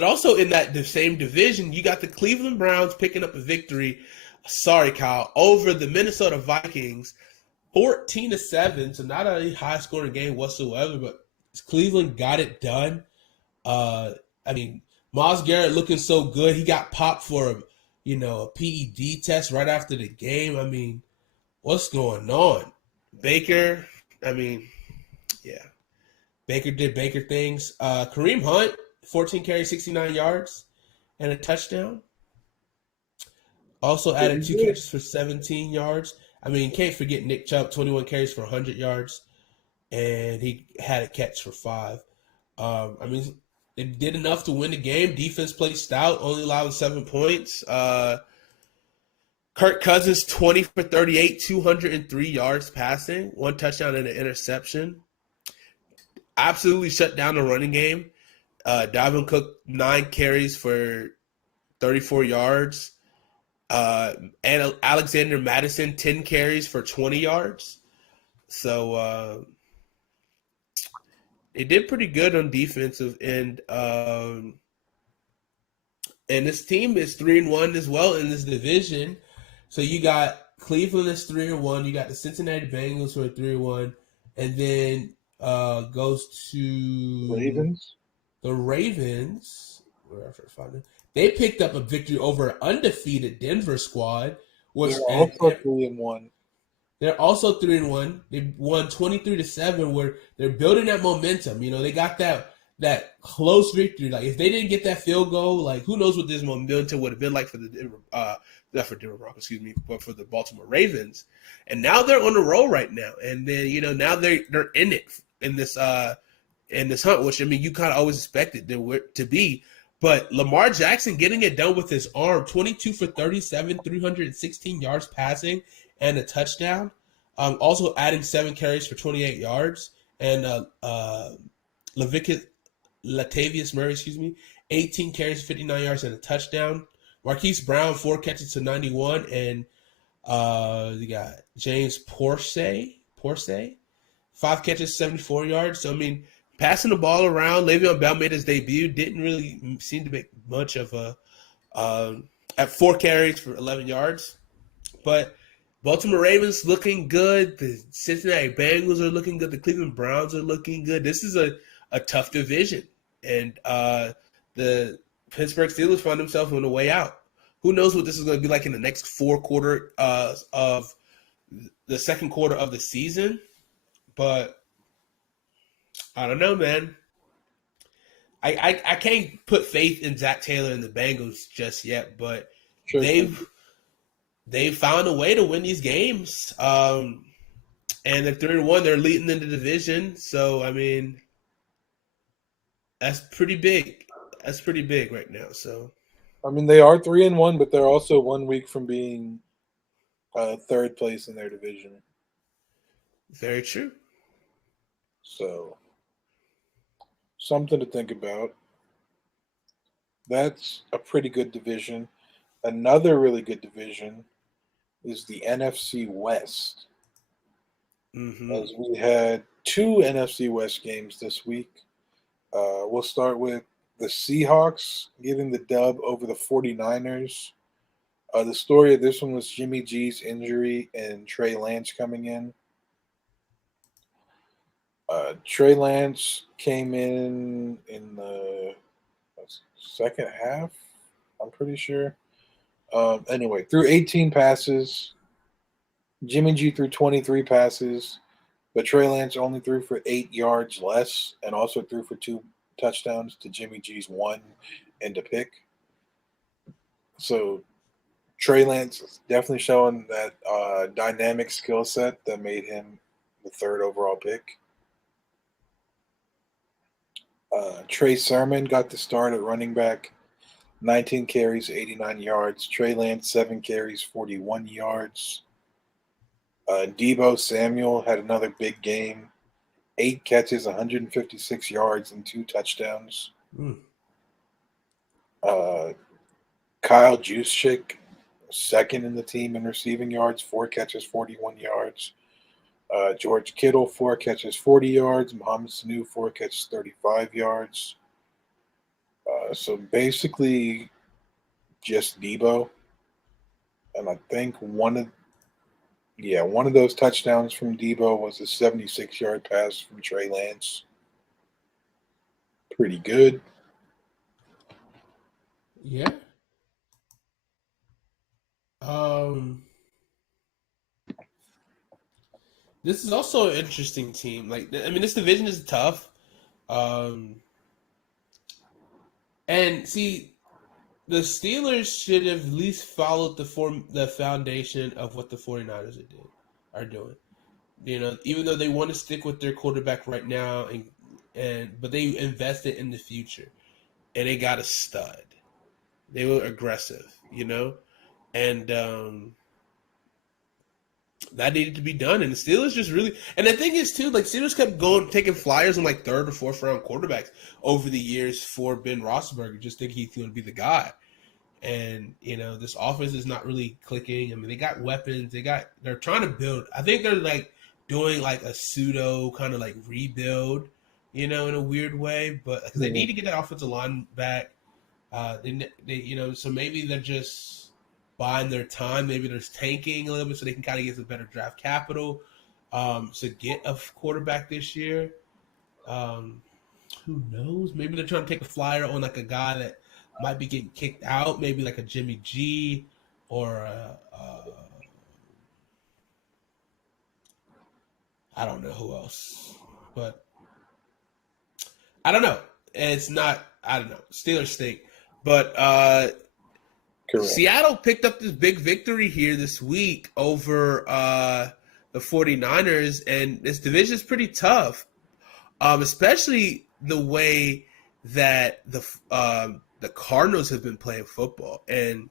also in the same division, you got the Cleveland Browns picking up a victory. Sorry, Kyle, over the Minnesota Vikings. 14-7, so not a high-scoring game whatsoever, but Cleveland got it done. I mean, Myles Garrett looking so good. He got popped for a PED test right after the game. I mean, what's going on? Baker, I mean, yeah. Baker did Baker things. Kareem Hunt, 14 carries, 69 yards, and a touchdown. Also added 2 catches for 17 yards. I mean, can't forget Nick Chubb, 21 carries for 100 yards, and he had a catch for 5. I mean, it did enough to win the game. Defense played stout, only allowed 7 points. Kirk Cousins, 20 for 38, 203 yards passing, 1 touchdown and an interception. Absolutely shut down the running game. Dalvin Cook, 9 carries for 34 yards. And Alexander Madison, 10 carries for 20 yards. So they did pretty good on defensive end. And this team is 3-1 as well in this division. So you got Cleveland is 3-1. You got the Cincinnati Bengals who are 3-1, and then goes to Ravens. The Ravens. Where I find it. They picked up a victory over an undefeated Denver squad. They're also 3-1. They're also 3-1. They won 23-7, where they're building that momentum. They got that close victory. Like, if they didn't get that field goal, like, who knows what this momentum would have been like for the Denver Broncos, but for the Baltimore Ravens. And now they're on the roll right now. And then, now they're in it in this hunt, which, I mean, you kind of always expected to be. But Lamar Jackson getting it done with his arm, 22 for 37, 316 yards passing, and a touchdown. Also adding 7 carries for 28 yards. And Latavius Murray, 18 carries, 59 yards, and a touchdown. Marquise Brown, 4 catches to 91. And you got James Porsche, 5 catches, 74 yards. So, I mean, passing the ball around, Le'Veon Bell made his debut. Didn't really seem to make much of at 4 carries for 11 yards. But Baltimore Ravens looking good. The Cincinnati Bengals are looking good. The Cleveland Browns are looking good. This is a tough division. And the Pittsburgh Steelers find themselves on the way out. who knows what this is going to be like in the next four quarter of the second quarter of the season. But I don't know, man. I can't put faith in Zach Taylor and the Bengals just yet, but Sure. they've found a way to win these games. And they're 3-1. They're leading in the division. So I mean, that's pretty big. That's pretty big right now. So I mean, they are 3-1, but they're also 1 week from being third place in their division. very true. So something to think about. That's a pretty good division. Another really good division is the NFC West. As we had two NFC West games this week. We'll start with the Seahawks getting the dub over the 49ers. The story of this one was Jimmy G's injury and Trey Lance coming in. Trey Lance came in the second half, I'm pretty sure. Anyway, threw 18 passes. Jimmy G threw 23 passes, but Trey Lance only threw for 8 yards less and also threw for 2 touchdowns to Jimmy G's 1 and a pick. So Trey Lance is definitely showing that dynamic skill set that made him the 3rd overall pick. Trey Sermon got the start at running back, 19 carries, 89 yards. Trey Lance, 7 carries, 41 yards. Deebo Samuel had another big game, 8 catches, 156 yards, and 2 touchdowns. Kyle Juszczyk, 2nd in the team in receiving yards, 4 catches, 41 yards. George Kittle, 4 catches, 40 yards. Mohamed Sanu, 4 catches, 35 yards. So basically just Deebo. And I think one of those touchdowns from Deebo was a 76-yard pass from Trey Lance. Pretty good. Yeah. This is also an interesting team. Like, I mean, this division is tough. And see, the Steelers should have at least followed the foundation of what the 49ers are doing. You know, even though they want to stick with their quarterback right now, but they invested in the future, and they got a stud. They were aggressive, you know, and that needed to be done. And the Steelers just really, and the thing is too, like Steelers kept taking flyers on like 3rd or 4th round quarterbacks over the years for Ben Roethlisberger, just think he's going to be the guy. And you know, this offense is not really clicking. I mean, they got weapons. They're trying to build. I think they're like doing like a pseudo kind of like rebuild, you know, in a weird way. But because they need to get that offensive line back, they you know, so maybe they're just buying their time. Maybe they're tanking a little bit so they can kind of get some better draft capital to get a quarterback this year. Who knows? Maybe they're trying to take a flyer on like a guy that might be getting kicked out, maybe like a Jimmy G or I don't know who else, but I don't know. It's not, I don't know. Steelers stink, but Seattle picked up this big victory here this week over the 49ers, and this division is pretty tough, especially the way that the Cardinals have been playing football, and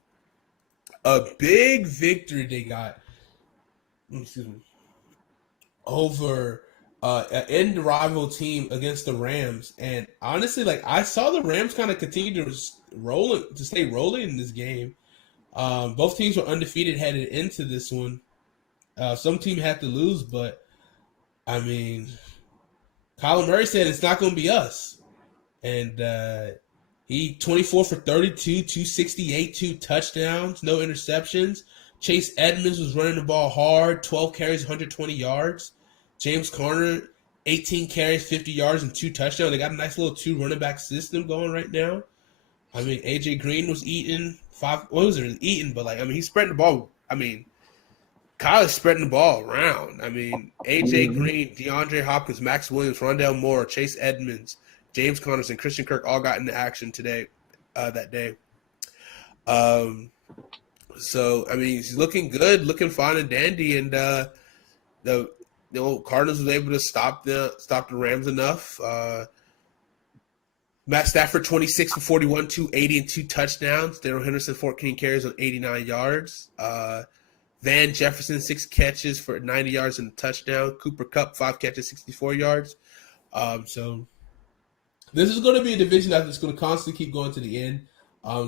a big victory they got over an end rival team against the Rams. And honestly, like I saw the Rams kind of continue to stay rolling in this game. Both teams were undefeated headed into this one. Some team had to lose, but I mean, Kyler Murray said it's not going to be us, and he 24 for 32, 268, 2 touchdowns, no interceptions. Chase Edmonds was running the ball hard, 12 carries, 120 yards. James Conner, 18 carries, 50 yards, and 2 touchdowns. They got a nice little 2 running back system going right now. I mean, AJ Green was eating five. What was it? Eating, but like, I mean, he's spreading the ball. I mean, Kyle is spreading the ball around. I mean, AJ Mhm. Green, DeAndre Hopkins, Max Williams, Rondell Moore, Chase Edmonds, James Connors, and Christian Kirk all got into action today, that day. Um, so I mean, he's looking good, looking fine and dandy, and the Cardinals was able to stop the Rams enough. Matt Stafford 26 for 41, 280 and 2 touchdowns. Darrell Henderson 14 carries on 89 yards. Van Jefferson 6 catches for 90 yards and a touchdown. Cooper Kupp 5 catches, 64 yards. So this is going to be a division that's going to constantly keep going to the end.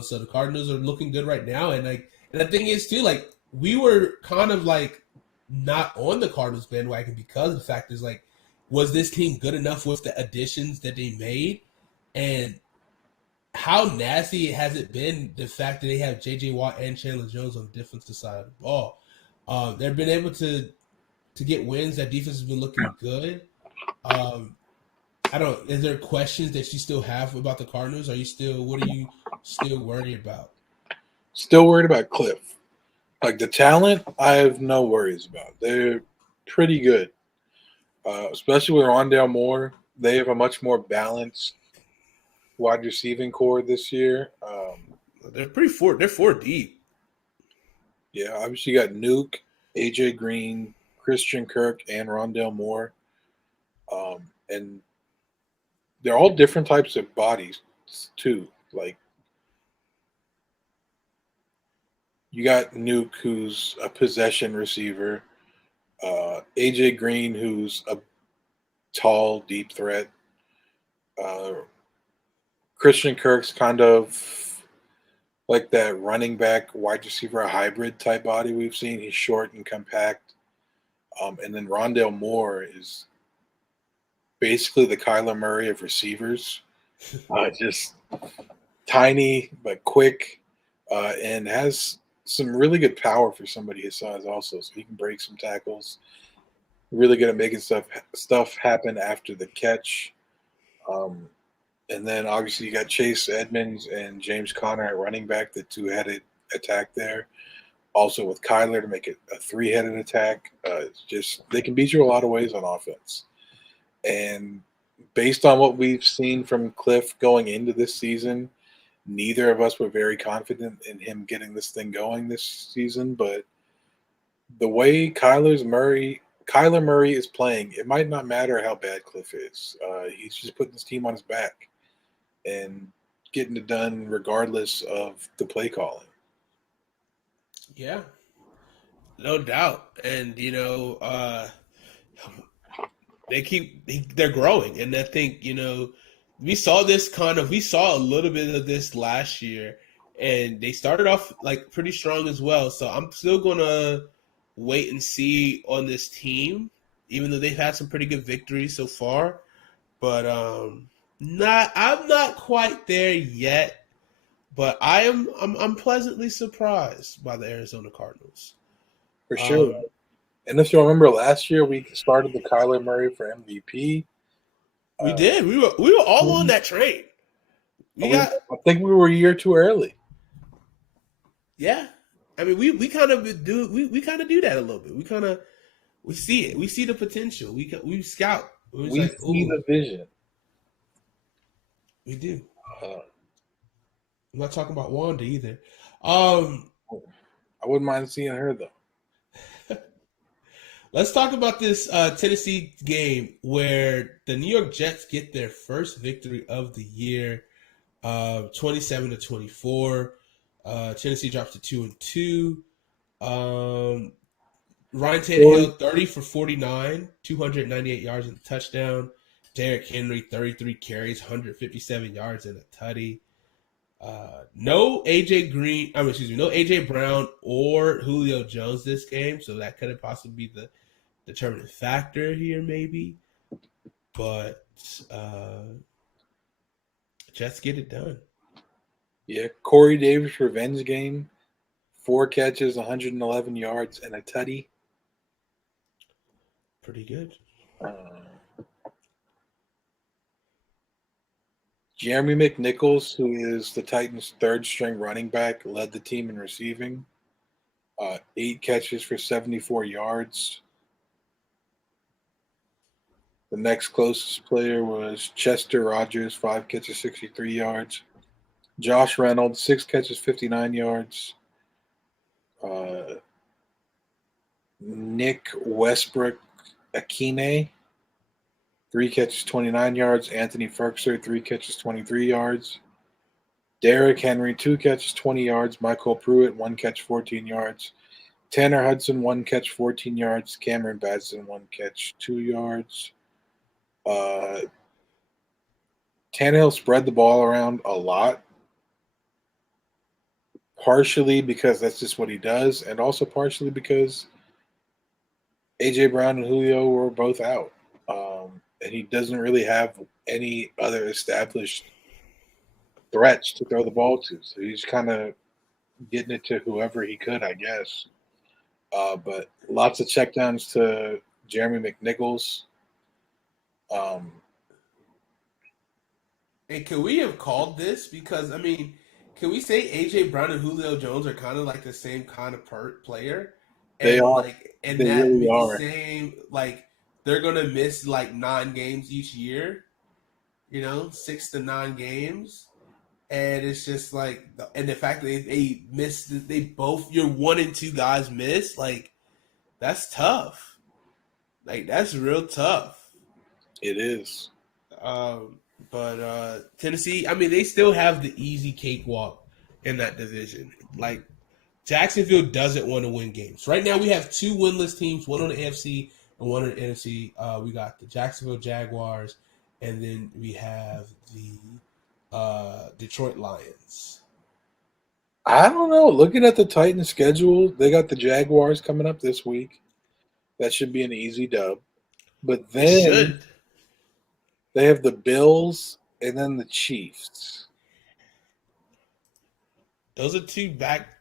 So the Cardinals are looking good right now, and the thing is too, like we were kind of like not on the Cardinals bandwagon because the fact is like, was this team good enough with the additions that they made, and how nasty has it been the fact that they have J.J. Watt and Chandler Jones on the defensive side of the ball? They've been able to get wins. That defense has been looking good. Um, I don't. Is there questions that you still have about the Cardinals? Are you still? What are you still worried about? Still worried about Cliff. Like the talent, I have no worries about. They're pretty good, especially with Rondell Moore. They have a much more balanced wide receiving core this year. They're pretty four. They're four deep. Yeah, obviously you got Nuke, AJ Green, Christian Kirk, and Rondell Moore, and they're all different types of bodies too. Like you got Nuke, who's a possession receiver, AJ Green, who's a tall, deep threat. Uh, Christian Kirk's kind of like that running back, wide receiver hybrid type body we've seen. He's short and compact. And then Rondell Moore is basically the Kyler Murray of receivers. Just tiny but quick, and has some really good power for somebody his size also. So he can break some tackles. Really good at making stuff happen after the catch. Um, and then obviously you got Chase Edmonds and James Conner at running back, the two-headed attack there. Also with Kyler to make it a three-headed attack. It's just they can beat you a lot of ways on offense. And based on what we've seen from Cliff going into this season, neither of us were very confident in him getting this thing going this season. But the way Kyler Murray is playing, it might not matter how bad Cliff is. He's just putting his team on his back and getting it done regardless of the play calling. Yeah, no doubt. And they're growing, and I think we saw a little bit of this last year, and they started off like pretty strong as well. So I'm still gonna wait and see on this team, even though they've had some pretty good victories so far. But not I'm not quite there yet. But I'm pleasantly surprised by the Arizona Cardinals. For sure. Um, And if you remember last year, we started the Kyler Murray for MVP. we Uh, did. We were all on that train. We got I think we were a year too early. yeah. I mean, we kind of do we kind of do that a little bit. We see it. We see the potential. We scout. It's We like, see ooh, the vision. we do. Uh, I'm not talking about Wanda either. Um, I wouldn't mind seeing her though. let's talk about this Tennessee game where the New York Jets get their first victory of the year, 27-24. Tennessee drops to 2-2. Ryan Tannehill 30 for 49, 298 yards and a touchdown. Derrick Henry 33 carries, 157 yards and a tutty. No AJ Green, no AJ Brown or Julio Jones this game, so that could have possibly be the determining factor here, maybe. But Jets get it done. Yeah, Corey Davis revenge game. 4 catches, 111 yards, and a tutty. Pretty good. Uh, Jeremy McNichols, who is the Titans' third string running back, led the team in receiving. 8 catches for 74 yards. The next closest player was Chester Rogers, 5 catches, 63 yards. Josh Reynolds, 6 catches, 59 yards. Nick Westbrook Akine, 3 catches, 29 yards. Anthony Ferkser, 3 catches, 23 yards. Derrick Henry, 2 catches, 20 yards. Michael Pruitt, 1 catch, 14 yards. Tanner Hudson, 1 catch, 14 yards. Cameron Batson, 1 catch, 2 yards. Tannehill spread the ball around a lot, partially because that's just what he does, and also partially because A.J. Brown and Julio were both out. And he doesn't really have any other established threats to throw the ball to. So he's kind of getting it to whoever he could, I guess. But lots of checkdowns to Jeremy McNichols. And can we have called this? Because, I mean, can we say A.J. Brown and Julio Jones are kind of like the same kind of player? They And, are. like, and They that really are. same, like, they're going to miss, like, 9 games each year, 6 to 9 games. And it's just like, and the fact that they missed, they both, your 1 and 2 guys miss, like, that's tough. Like, that's real tough. It is. But Tennessee, I mean, they still have the easy cakewalk in that division. Like, Jacksonville doesn't want to win games. Right now, we have 2 winless teams, one on the AFC and one on the NFC. We got the Jacksonville Jaguars, and then we have the Detroit Lions. I don't know. Looking at the Titans' schedule, they got the Jaguars coming up this week. That should be an easy dub. But It then should. they have the Bills and then the Chiefs. Those are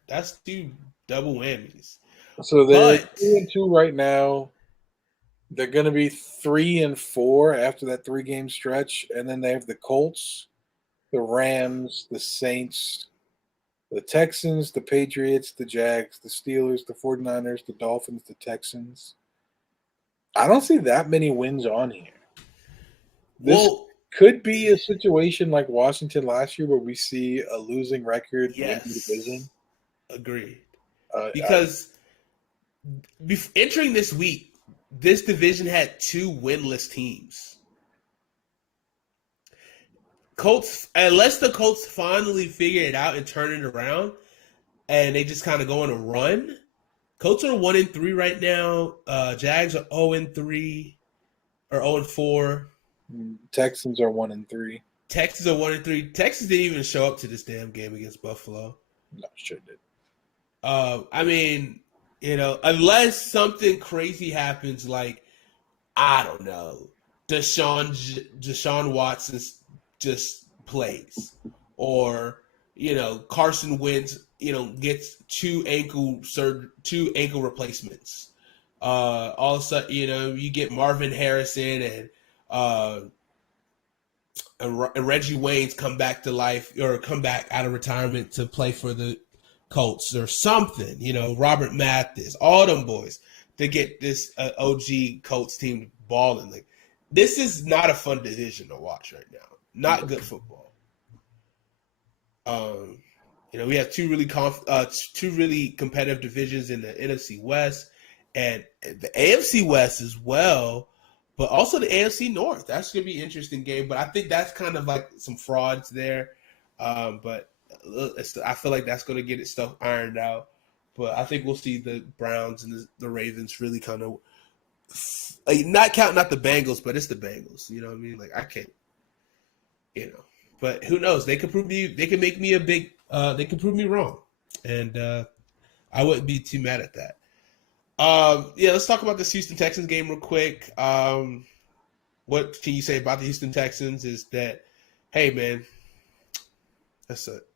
that's 2 double whammies. So they're But 2-2 right now. They're going to be 3-4 after that 3-game stretch, and then they have the Colts, the Rams, the Saints, the Texans, the Patriots, the Jags, the Steelers, the 49ers, the Dolphins, the Texans. I don't see that many wins on here. This could be a situation like Washington last year where we see a losing record win the division. Agreed. Because entering this week, this division had 2 winless teams. Colts, unless the Colts finally figure it out and turn it around, and they just kind of go on a run. Colts are 1-3 right now. Jags are 0-3 or 0-4. Texans are 1-3. Texans are 1-3. Texas didn't even show up to this damn game against Buffalo. No, sure did. I mean, unless something crazy happens, like, I don't know, Deshaun Watson just plays, or Carson Wentz, gets 2 ankle replacements. All of a sudden, you get Marvin Harrison and Reggie Wayne's come back to life or come back out of retirement to play for the Colts or something. Robert Mathis, all them boys to get this OG Colts team balling. Like, this is not a fun division to watch right now. Not good football. We have 2 really competitive divisions in the NFC West and the AFC West as well, but also the AFC North. That's gonna be an interesting game. But I think that's kind of like some frauds there. But I feel like that's gonna get its stuff ironed out. But I think we'll see the Browns and the Ravens really kind of not counting out the Bengals, but it's the Bengals. You know what I mean? Like, I can't. But who knows? They could prove me. They could make me a big. They could prove me wrong, and I wouldn't be too mad at that. Let's talk about this Houston Texans game real quick. What can you say about the Houston Texans? Is that, hey man, that's it.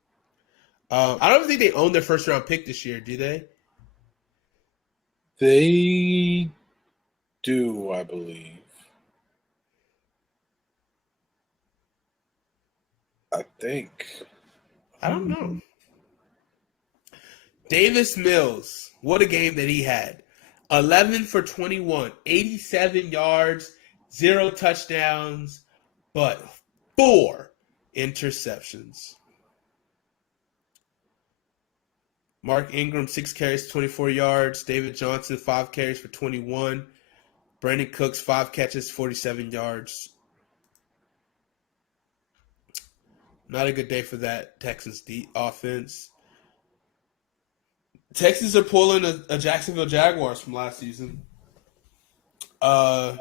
I don't think they own their first round pick this year, do they? They do, I believe. I think. I don't know. Davis Mills, what a game that he had. 11 for 21, 87 yards, 0 touchdowns, but 4 interceptions. Mark Ingram, 6 carries, 24 yards. David Johnson, 5 carries for 21. Brandon Cooks, 5 catches, 47 yards. Not a good day for that Texans offense. Texans are pulling a Jacksonville Jaguars from last season. Hopefully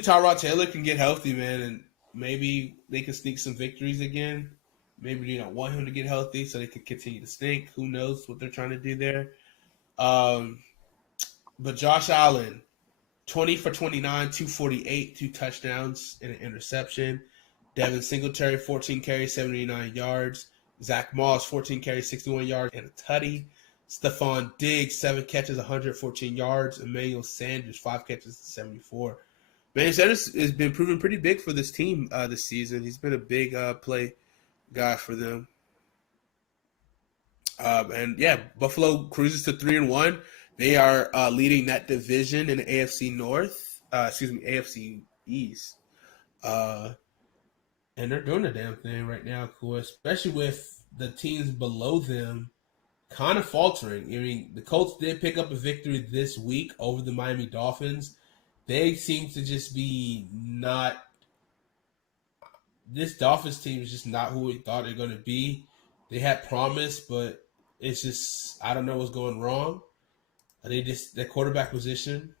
Tyrod Taylor can get healthy, man, and maybe they can sneak some victories again. Maybe they don't want him to get healthy so they can continue to stink. Who knows what they're trying to do there. But Josh Allen, 20 for 29, 248, 2 touchdowns, and an interception. Devin Singletary, 14 carries, 79 yards. Zach Moss, 14 carries, 61 yards, and a tutty. Stephon Diggs, 7 catches, 114 yards. Emmanuel Sanders, 5 catches, 74. Emmanuel Sanders has been proving pretty big for this team this season. He's been a big play guy for them. And yeah, Buffalo cruises to 3-1. They are leading that division in the AFC North. AFC East. And they're doing the damn thing right now, of course, especially with the teams below them kind of faltering. I mean, the Colts did pick up a victory this week over the Miami Dolphins. They seem to just be not. This Dolphins team is just not who we thought they're going to be. They had promise, but it's just, I don't know what's going wrong. Their quarterback position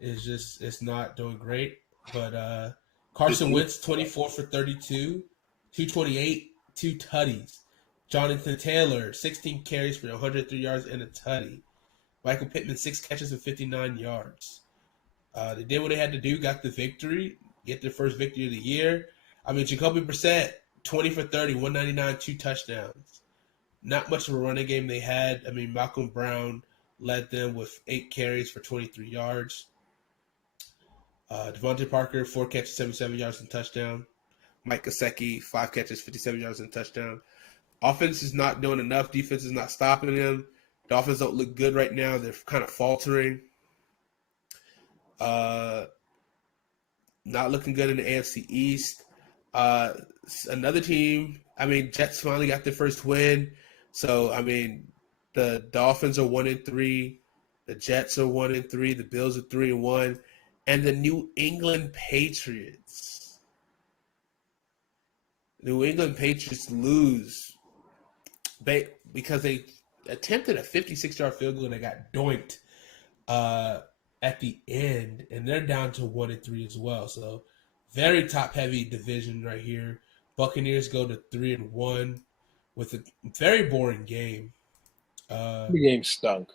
is just, it's not doing great. But Carson Wentz, 24 for 32, 228, 2 tutties. Jonathan Taylor, 16 carries for 103 yards and a tutty. Michael Pittman, 6 catches and 59 yards. They did what they had to do, got the victory, get their first victory of the year. I mean, Jacoby Brissett, 20 for 30, 199, 2 touchdowns. Not much of a running game they had. I mean, Malcolm Brown led them with 8 carries for 23 yards. Devontae Parker, 4 catches, 77 yards and touchdown. Mike Gesicki, 5 catches, 57 yards and touchdown. Offense is not doing enough. Defense is not stopping them. Dolphins don't look good right now. They're kind of faltering. Not looking good in the AFC East. Another team, I mean, Jets finally got their first win. So, I mean, the Dolphins are 1-3. The Jets are 1-3. The Bills are 3-1. And the New England Patriots. New England Patriots lose because they attempted a 56-yard field goal and they got doinked at the end, and they're down to 1-3 as well. So very top-heavy division right here. Buccaneers go to 3-1 with a very boring game. The game stunk.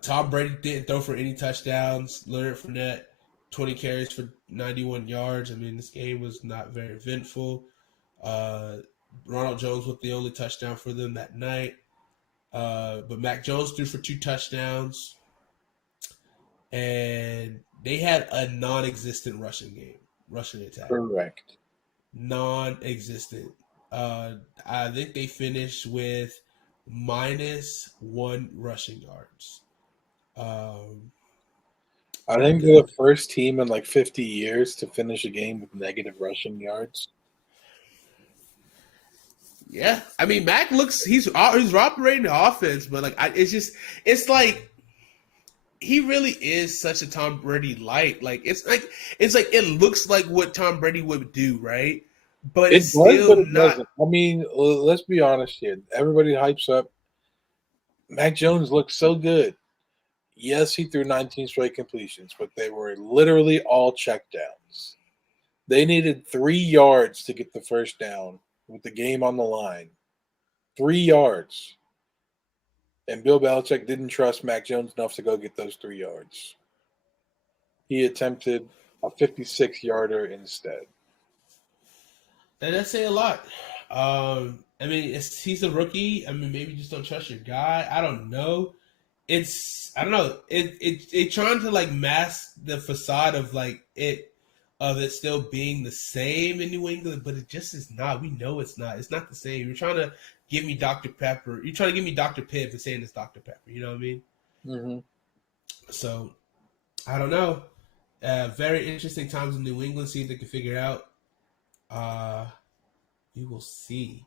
Tom Brady didn't throw for any touchdowns. Leonard Fournette, 20 carries for 91 yards. I mean, this game was not very eventful. Ronald Jones with the only touchdown for them that night. But Mac Jones threw for 2 touchdowns. And they had a non-existent rushing attack. Correct. Non-existent. I think they finished with -1 rushing yards. I think they're the first team in like 50 years to finish a game with negative rushing yards. Yeah, I mean, Mac looks he's operating the offense, but like it's like he really is such a Tom Brady light. Like it's like it looks like what Tom Brady would do, right? But it's still not. Doesn't. I mean, let's be honest here. Everybody hypes up. Mac Jones looks so good. Yes, he threw 19 straight completions, but they were literally all checkdowns. They needed 3 yards to get the first down with the game on the line. 3 yards. And Bill Belichick didn't trust Mac Jones enough to go get those 3 yards. He attempted a 56-yarder instead. That does say a lot. I mean, he's a rookie. I mean, maybe you just don't trust your guy. I don't know. I don't know. It trying to like mask the facade of like it of it still being the same in New England, but it just is not. We know it's not. It's not the same. You're trying to give me Dr. Pepper. You're trying to give me Dr. Pibb and saying it's Dr. Pepper. You know what I mean? Mm-hmm. So I don't know. Very interesting times in New England. See if they can figure it out. We will see.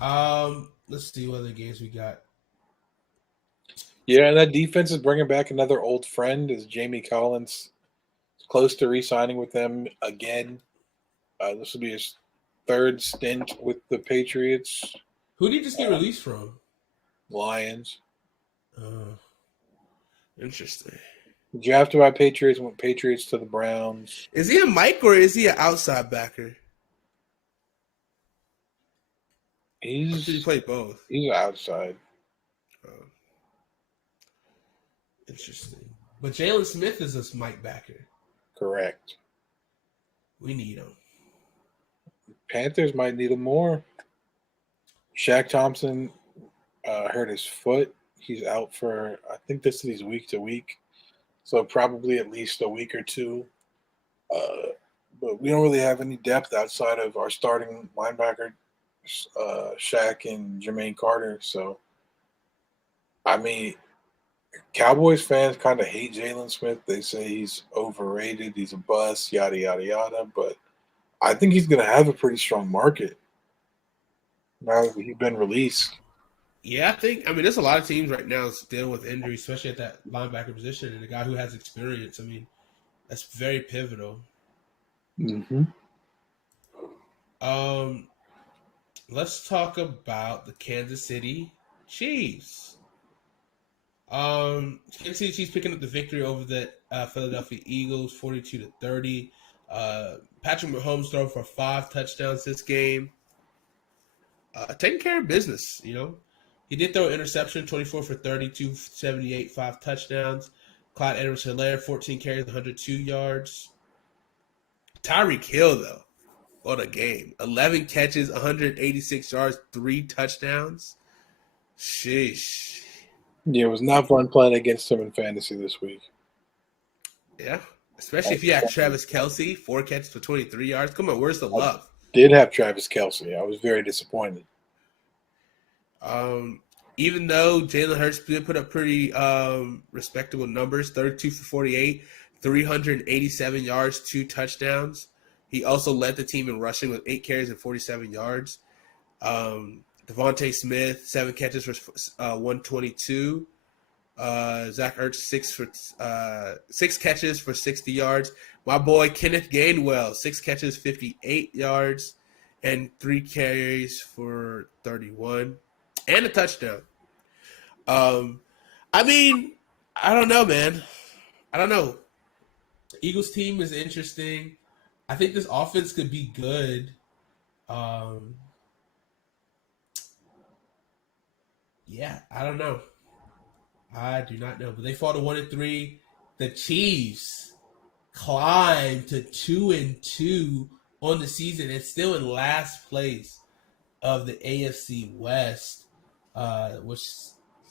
Let's see what other games we got. Yeah, and that defense is bringing back another old friend. Is Jamie Collins close to re-signing with them again? This will be his third stint with the Patriots. Who did he just get released from? Lions. Interesting. Drafted by Patriots, went Patriots to the Browns. Is he a Mike or is he an outside backer? Did he play both? He's outside. Interesting. But Jalen Smith is a Mike backer. Correct. We need him. Panthers might need him more. Shaq Thompson hurt his foot. He's out for, I think this is week to week. So probably at least a week or two. But we don't really have any depth outside of our starting linebacker, Shaq and Jermaine Carter. So, I mean, Cowboys fans kind of hate Jalen Smith. They say he's overrated. He's a bust, yada, yada, yada. But I think he's going to have a pretty strong market now that he's been released. Yeah, I mean, there's a lot of teams right now dealing with injuries, especially at that linebacker position. And a guy who has experience, I mean, that's very pivotal. Mm-hmm. Let's talk about the Kansas City Chiefs. Kansas City Chiefs picking up the victory over the Philadelphia Eagles, 42-30. Patrick Mahomes thrown for 5 touchdowns this game. Taking care of business, you know. He did throw an interception, 24 for 30, 278, 5 touchdowns. Clyde Edwards-Helaire, 14 carries, 102 yards. Tyreek Hill, though, what a game. 11 catches, 186 yards, 3 touchdowns. Sheesh. Yeah, it was not fun playing against him in fantasy this week. Yeah, especially if you have Travis Kelce, 4 catches for 23 yards. Come on, where's the love? Did have Travis Kelce. I was very disappointed. Even though Jalen Hurts did put up pretty respectable numbers, 32 for 48, 387 yards, 2 touchdowns. He also led the team in rushing with 8 carries and 47 yards. Devontae Smith, 7 catches for 122. Zach Ertz, 6 catches for 60 yards. My boy Kenneth Gainwell, 6 catches, 58 yards, and 3 carries for 31. And a touchdown. I mean, I don't know, man. I don't know. Eagles team is interesting. I think this offense could be good. Yeah, I don't know. I do not know. But they fall to 1-3. The Chiefs climbed to 2-2 on the season and still in last place of the AFC West. Which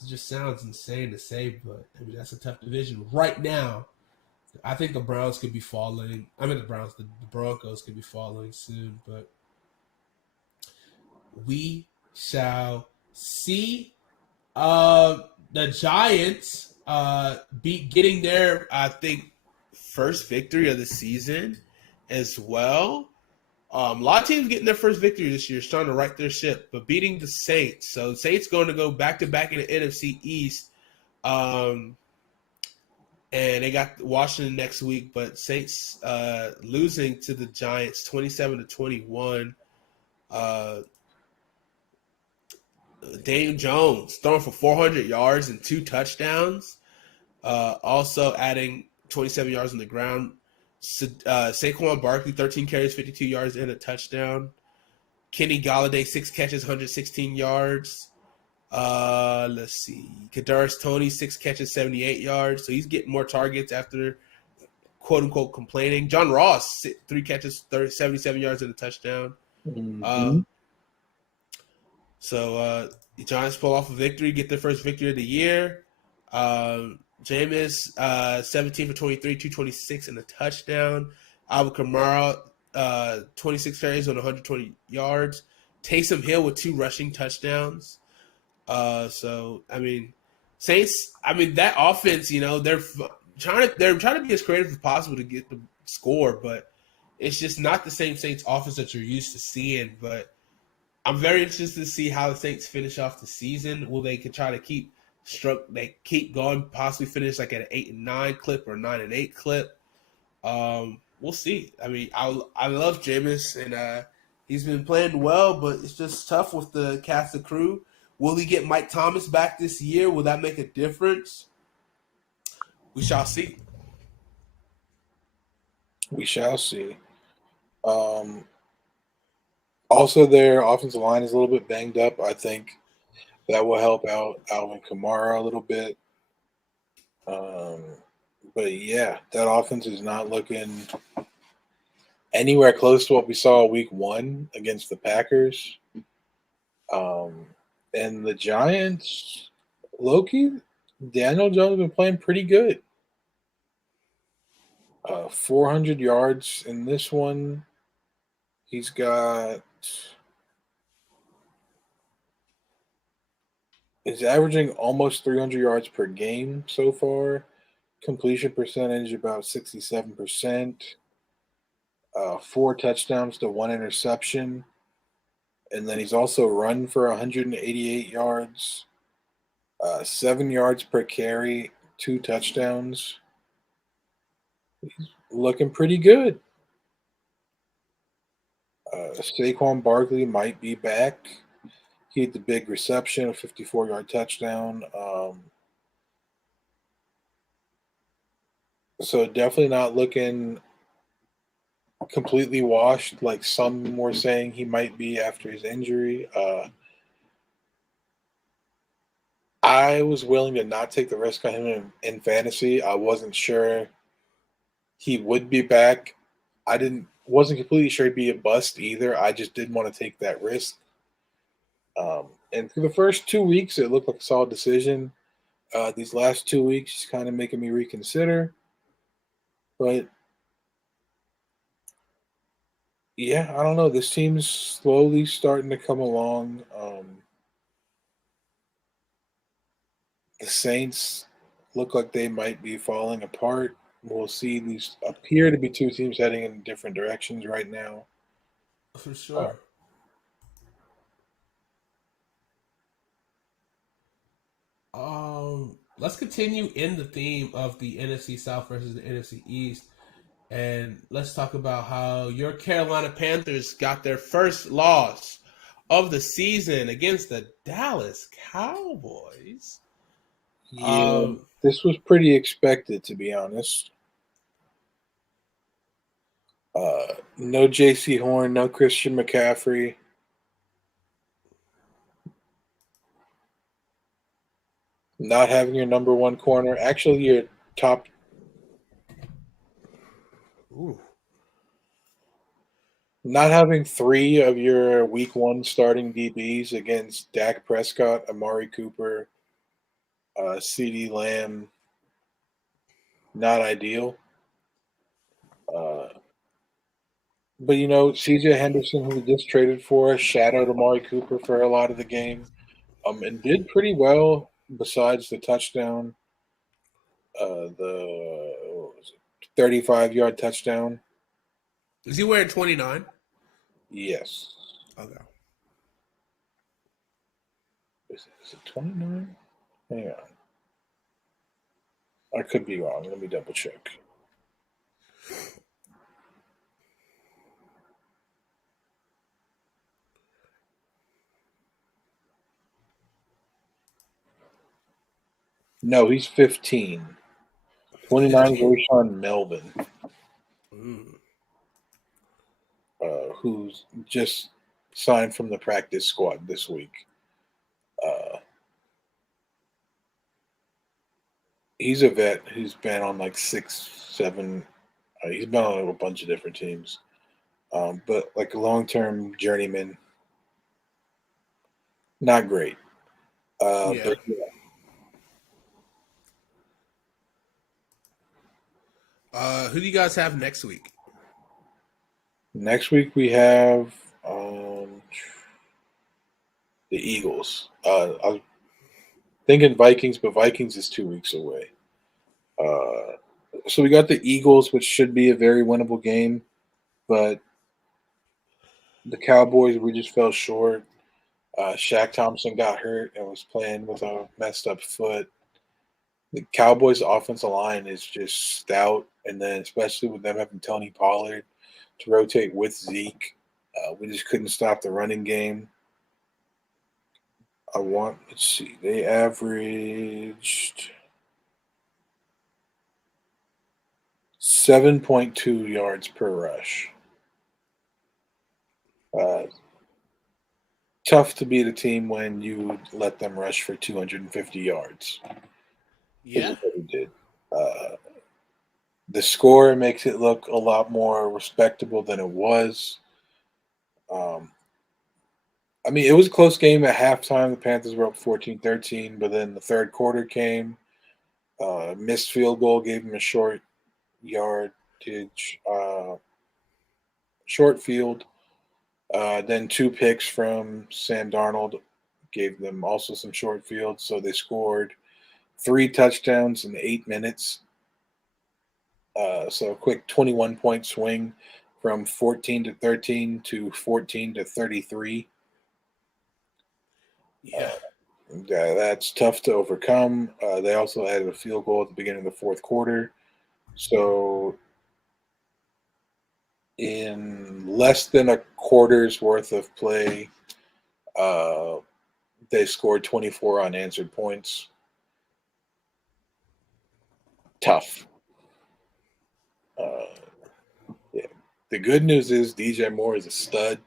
just sounds insane to say, but I mean that's a tough division right now. I think the Browns could be falling. I mean the Broncos could be falling soon, but we shall see. The Giants getting their I think first victory of the season as well. A lot of teams getting their first victory this year, starting to right their ship, but beating the Saints. So the Saints going to go back-to-back in the NFC East. And they got Washington next week, but Saints losing to the Giants 27-21. Daniel Jones throwing for 400 yards and 2 touchdowns. Also adding 27 yards on the ground. Saquon Barkley, 13 carries, 52 yards, and a touchdown. Kenny Golladay, 6 catches, 116 yards. Let's see. Kadarius Toney, 6 catches, 78 yards. So he's getting more targets after, quote-unquote, complaining. John Ross, 3 catches, 77 yards, and a touchdown. Mm-hmm. So the Giants pull off a victory, get their first victory of the year. Jameis, 17 for 23, 226, and a touchdown. Alvin Kamara, 26 carries on 120 yards. Taysom Hill with 2 rushing touchdowns. So I mean, Saints. I mean that offense. They're trying to be as creative as possible to get the score, but it's just not the same Saints offense that you're used to seeing. But I'm very interested to see how the Saints finish off the season. Will they try to keep going, possibly finish like at an 8-9 clip or 9-8 clip? We'll see. I mean, I love Jameis, and he's been playing well, but it's just tough with the cast of crew. Will he get Mike Thomas back this year? Will that make a difference? We shall see. We shall see. Also, their offensive line is a little bit banged up. I think that will help out Alvin Kamara a little bit. But yeah, that offense is not looking anywhere close to what we saw week 1 against the Packers. And the Giants, Loki, Daniel Jones has been playing pretty good. 400 yards in this one. He's averaging almost 300 yards per game so far. Completion percentage about 67%. 4 touchdowns to 1 interception. And then he's also run for 188 yards, 7 yards per carry, 2 touchdowns. He's looking pretty good. Saquon Barkley might be back. He had the big reception, a 54-yard touchdown. So definitely not looking completely washed like some were saying he might be after his injury. I was willing to not take the risk on him in fantasy. I wasn't sure he would be back. Wasn't completely sure he'd be a bust either. I just didn't want to take that risk. And for the first 2 weeks, it looked like a solid decision. These last 2 weeks is kind of making me reconsider. But yeah, I don't know. This team's slowly starting to come along. The Saints look like they might be falling apart. We'll see. These appear to be 2 teams heading in different directions right now. For sure. Let's continue in the theme of the NFC South versus the NFC East. And let's talk about how your Carolina Panthers got their first loss of the season against the Dallas Cowboys. Yeah, this was pretty expected, to be honest. No J.C. Horn, no Christian McCaffrey. Not having your number 1 corner. Actually, your top. Ooh. Not having 3 of your week 1 starting DBs against Dak Prescott, Amari Cooper, CeeDee Lamb. Not ideal. But CJ Henderson, who we just traded for, shadowed Amari Cooper for a lot of the game, and did pretty well besides the touchdown, the 35-yard touchdown. Is he wearing 29? Yes. Okay. Is it 29? Hang on. I could be wrong. Let me double check. No, he's 15. 29 is Rashawn Melvin, who's just signed from the practice squad this week. He's a vet who's been on like 6, 7. He's been on a bunch of different teams, but like a long-term journeyman. Not great. Yeah. But yeah. Who do you guys have next week? Next week we have the Eagles. I was thinking Vikings, but Vikings is 2 weeks away. So we got the Eagles, which should be a very winnable game, but the Cowboys, we just fell short. Shaq Thompson got hurt and was playing with a messed up foot. The Cowboys' offensive line is just stout, and then especially with them having Tony Pollard to rotate with Zeke, we just couldn't stop the running game. Let's see, they averaged 7.2 yards per rush. Tough to beat a team when you let them rush for 250 yards. Yeah. What he did. The score makes it look a lot more respectable than it was. I mean, it was a close game at halftime. The Panthers were up 14-13, but then the third quarter came. Missed field goal gave them a short yardage, short field. Then 2 picks from Sam Darnold gave them also some short field. So they scored 3 touchdowns in 8 minutes. So a quick 21-point swing from 14-13 to 14-33. Yeah. That's tough to overcome. They also added a field goal at the beginning of the fourth quarter. So in less than a quarter's worth of play, they scored 24 unanswered points. Tough. Yeah. The good news is DJ Moore is a stud.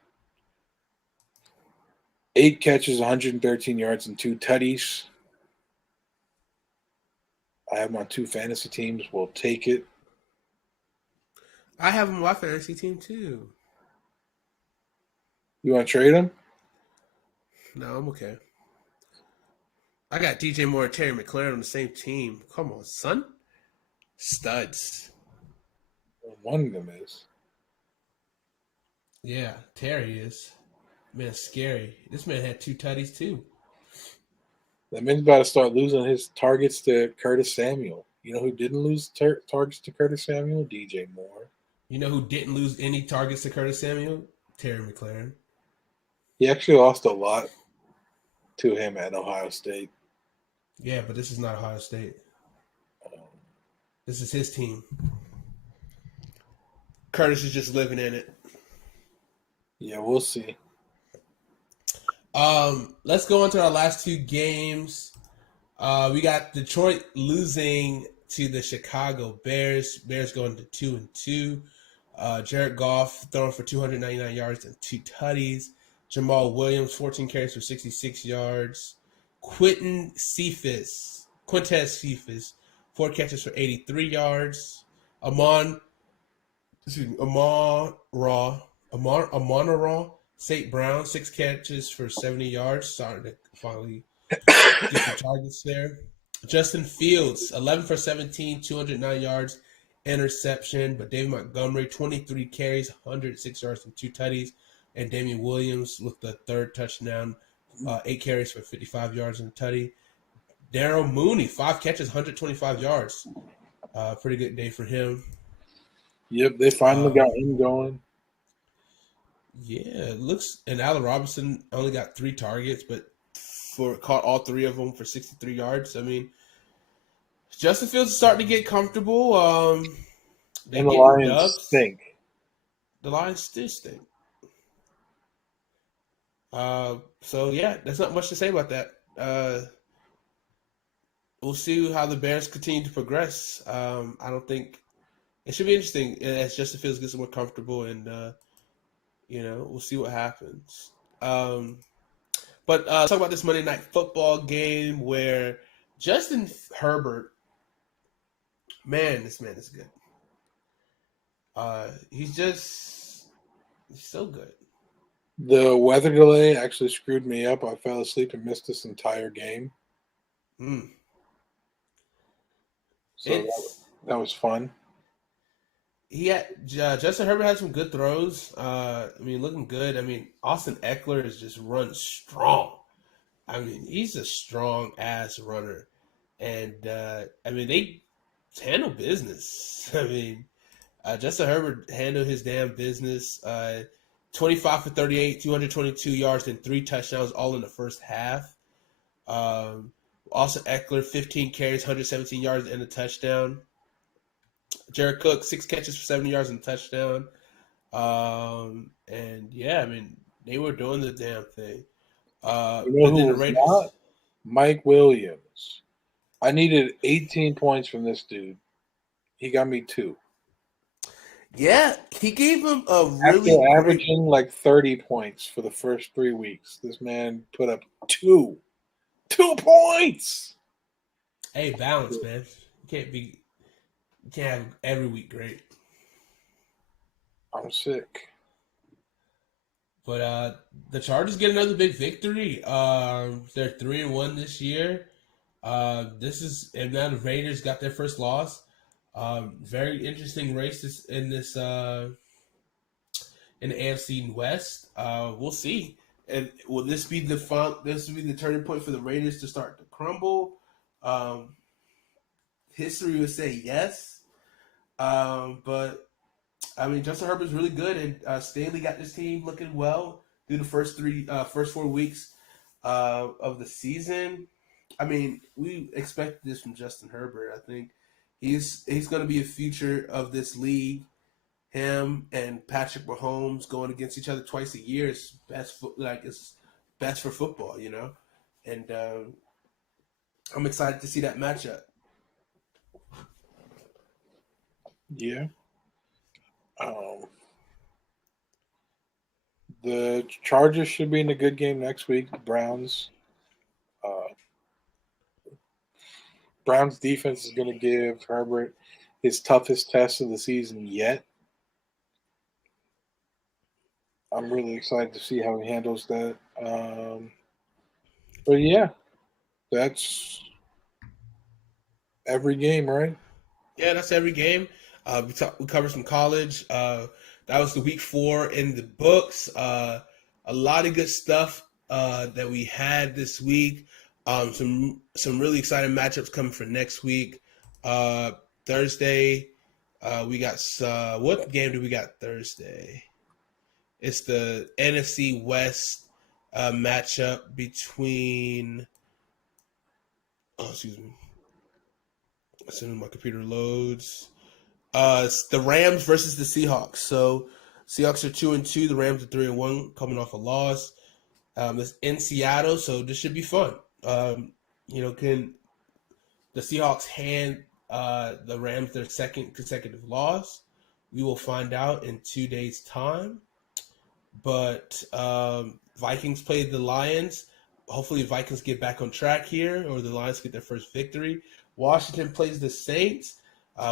8 catches, 113 yards, and 2 tutties. I have my 2 fantasy teams. We'll take it. I have him on my fantasy team too. You want to trade him? No, I'm okay. I got DJ Moore and Terry McLaurin on the same team. Come on, son. Studs. One of them is. Yeah, Terry is. Man, scary. This man had 2 tutties too. That man's about to start losing his targets to Curtis Samuel. You know who didn't lose targets to Curtis Samuel? DJ Moore. You know who didn't lose any targets to Curtis Samuel? Terry McLaurin. He actually lost a lot to him at Ohio State. Yeah, but this is not Ohio State. This is his team. Curtis is just living in it. Yeah, we'll see. Let's go into our last 2 games. We got Detroit losing to the Chicago Bears. Bears going to 2-2. Jared Goff throwing for 299 yards and 2 tutties. Jamal Williams 14 carries for 66 yards. Quintez Cephas 4 catches for 83 yards. Amon Ra St. Brown 6 catches for 70 yards. Starting to finally get some targets there. Justin Fields 11 for 17, 209 yards, interception. But David Montgomery 23 carries, 106 yards and 2 tutties. And Damian Williams with the 3rd touchdown, 8 carries for 55 yards and a tutty. Darryl Mooney 5 catches, 125 yards. Pretty good day for him. Yep, they finally got him going. Yeah, it looks. And Allen Robinson only got 3 targets, but caught all 3 of them for 63 yards. I mean, Justin Fields is starting to get comfortable. They And the get Lions dubs. stink. The Lions still stink. So yeah, there's not much to say about that. We'll see how the Bears continue to progress. I don't think it should be interesting as Justin Fields gets more comfortable, and we'll see what happens. But let's talk about this Monday Night Football game where Justin Herbert, man, this man is good. He's so good. The weather delay actually screwed me up. I fell asleep and missed this entire game. So that was fun. Justin Herbert had some good throws. I mean, looking good. I mean, Austin Eckler is just run strong. I mean, he's a strong ass runner, and I mean they handle business. I mean, Justin Herbert handled his damn business. 25 for 38, 222 yards, and 3 touchdowns, all in the first half. Um, also, Eckler, 15 carries, 117 yards, and a touchdown. Jared Cook, 6 catches for 70 yards and a touchdown. And yeah, I mean, they were doing the damn thing. You know But who then the was not? Raiders, Mike Williams. I needed 18 points from this dude. He got me 2. yeah, he gave him a After really great. averaging like 30 points for the first 3 weeks, this man put up 2. 2 points! Hey, balance, man. You can't have every week great. I'm sick. But the Chargers get another big victory. They're 3-1 this year. And now the Raiders got their first loss. Very interesting race in the AFC West. We'll see. And will this be the fun? This will be the turning point for the Raiders to start to crumble. Um, History would say yes. But I mean, Justin Herbert's really good, and Staley got this team looking well through the first 4 weeks of the season. I mean, we expect this from Justin Herbert. I think he's going to be a future of this league. Him and Patrick Mahomes going against each other twice a year is it's best for football, you know. And I'm excited to see that matchup. Yeah. The Chargers should be in a good game next week. Uh, Browns defense is going to give Herbert his toughest test of the season yet. I'm really excited to see how he handles that. But yeah, that's every game, right? Yeah, that's every game. We covered some college. That was the week 4 in the books. A lot of good stuff that we had this week. Some really exciting matchups coming for next week. Uh, Thursday, we got what game do we got Thursday? It's the NFC West matchup between. Oh, excuse me. As soon as my computer loads. It's the Rams versus the Seahawks. So Seahawks are 2-2. The Rams are 3-1, coming off a loss. It's in Seattle, so this should be fun. Can the Seahawks hand the Rams their second consecutive loss? We will find out in 2 days' time. But Vikings played the Lions. Hopefully, Vikings get back on track here, or the Lions get their first victory. Washington plays the Saints.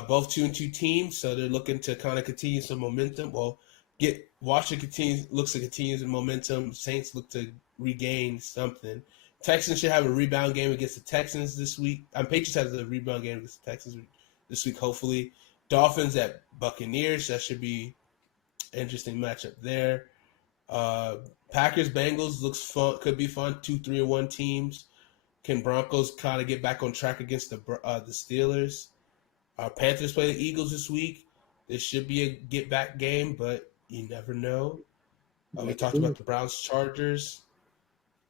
Both 2-2 teams, so they're looking to kind of continue some momentum. Well, get Washington looks to continue some momentum. Saints look to regain something. Texans should have a rebound game against the Texans this week. Patriots has a rebound game against the Texans this week, hopefully. Dolphins at Buccaneers. That should be an interesting matchup there. Packers Bengals looks fun. Could be fun. 2-3-1 teams. Can Broncos kind of get back on track against the Steelers? Panthers play the Eagles this week. This should be a get back game, but you never know. We talked about the Browns Chargers.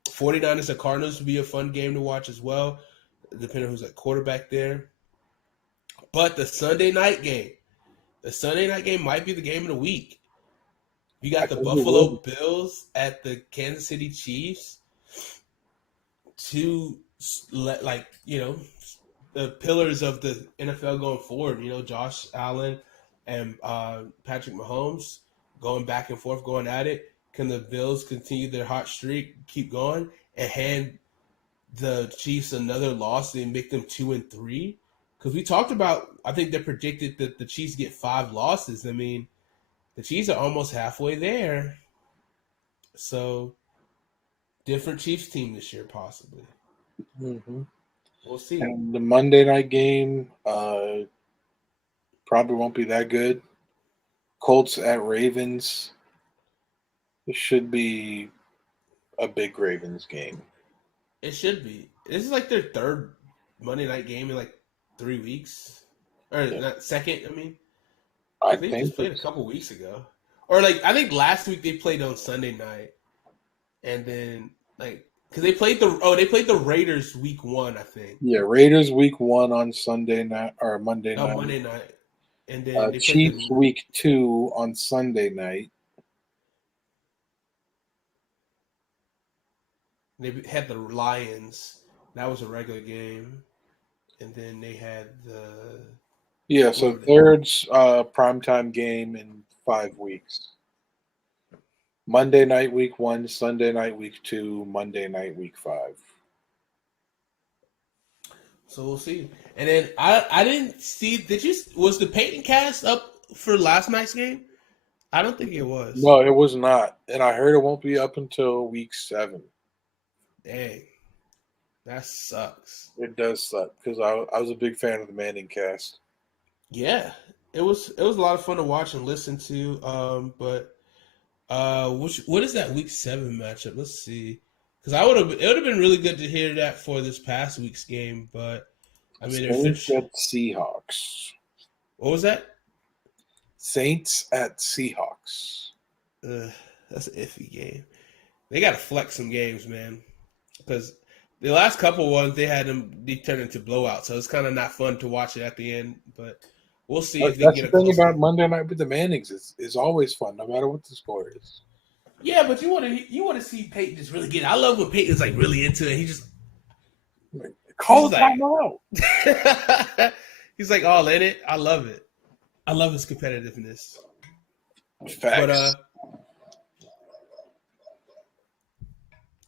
49ers and Cardinals would be a fun game to watch as well, depending on who's at quarterback there. But the Sunday night game might be the game of the week. You got the Buffalo Bills at the Kansas City Chiefs. Two, the pillars of the NFL going forward. Josh Allen and Patrick Mahomes going back and forth, going at it. Can the Bills continue their hot streak, keep going, and hand the Chiefs another loss and make them 2-3? Because we talked about, I think they predicted that the Chiefs get 5 losses. I mean, the Chiefs are almost halfway there. So, different Chiefs team this year, possibly. Mm-hmm. We'll see. And the Monday night game probably won't be that good. Colts at Ravens. It should be a big Ravens game. It should be. This is like their third Monday night game in like 3 weeks, or not second. I mean, I they think just played a couple weeks ago, or like I think last week they played on Sunday night, and then like because they played the Raiders week 1, I think. Yeah, Raiders week 1 on Sunday night or Monday No, night. Monday night, and then they played Chiefs week 2 on Sunday night. They had the Lions. That was a regular game, and then they had the So third primetime game in 5 weeks. Monday night week 1, Sunday night week 2, Monday night week 5. So we'll see. And then I didn't see. Was the Peyton cast up for last night's game? I don't think it was. No, it was not, and I heard it won't be up until week 7. Dang, that sucks. It does suck because I was a big fan of the Manning cast. Yeah, it was a lot of fun to watch and listen to. But what is that week 7 matchup? Let's see. Because it would have been really good to hear that for this past week's game, but I mean, Saints at Seahawks. What was that? Saints at Seahawks. That's an iffy game. They got to flex some games, man, because the last couple ones they turned into blowouts, so it's kind of not fun to watch it at the end. But we'll see if they That's get the a thing close about game. Monday night with the Mannings is always fun, no matter what the score is. Yeah, but you want to see Peyton just really get it. I love when Peyton's like really into it. He just call it out. He's like all in it. I love it. I love his competitiveness. Facts.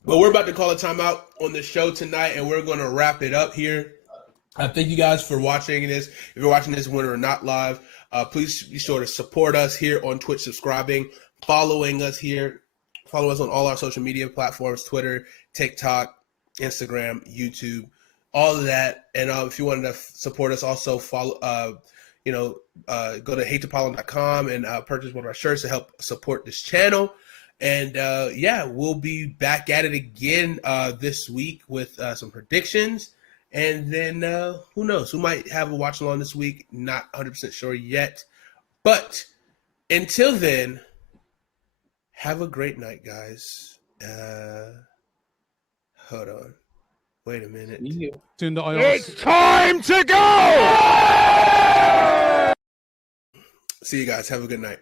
But we're about to call a timeout on the show tonight, and we're going to wrap it up here. Thank you guys for watching this. If you're watching this when we're not live, please be sure to support us here on Twitch, subscribing, following us here. Follow us on all our social media platforms, Twitter, TikTok, Instagram, YouTube, all of that. And if you wanted to support us, also follow, go to hatetopollen.com and purchase one of our shirts to help support this channel. And we'll be back at it again this week with some predictions. And then who knows? Who might have a watch along this week? Not 100% sure yet. But until then, have a great night, guys. Hold on. Wait a minute. It's time to go! See you guys. Have a good night.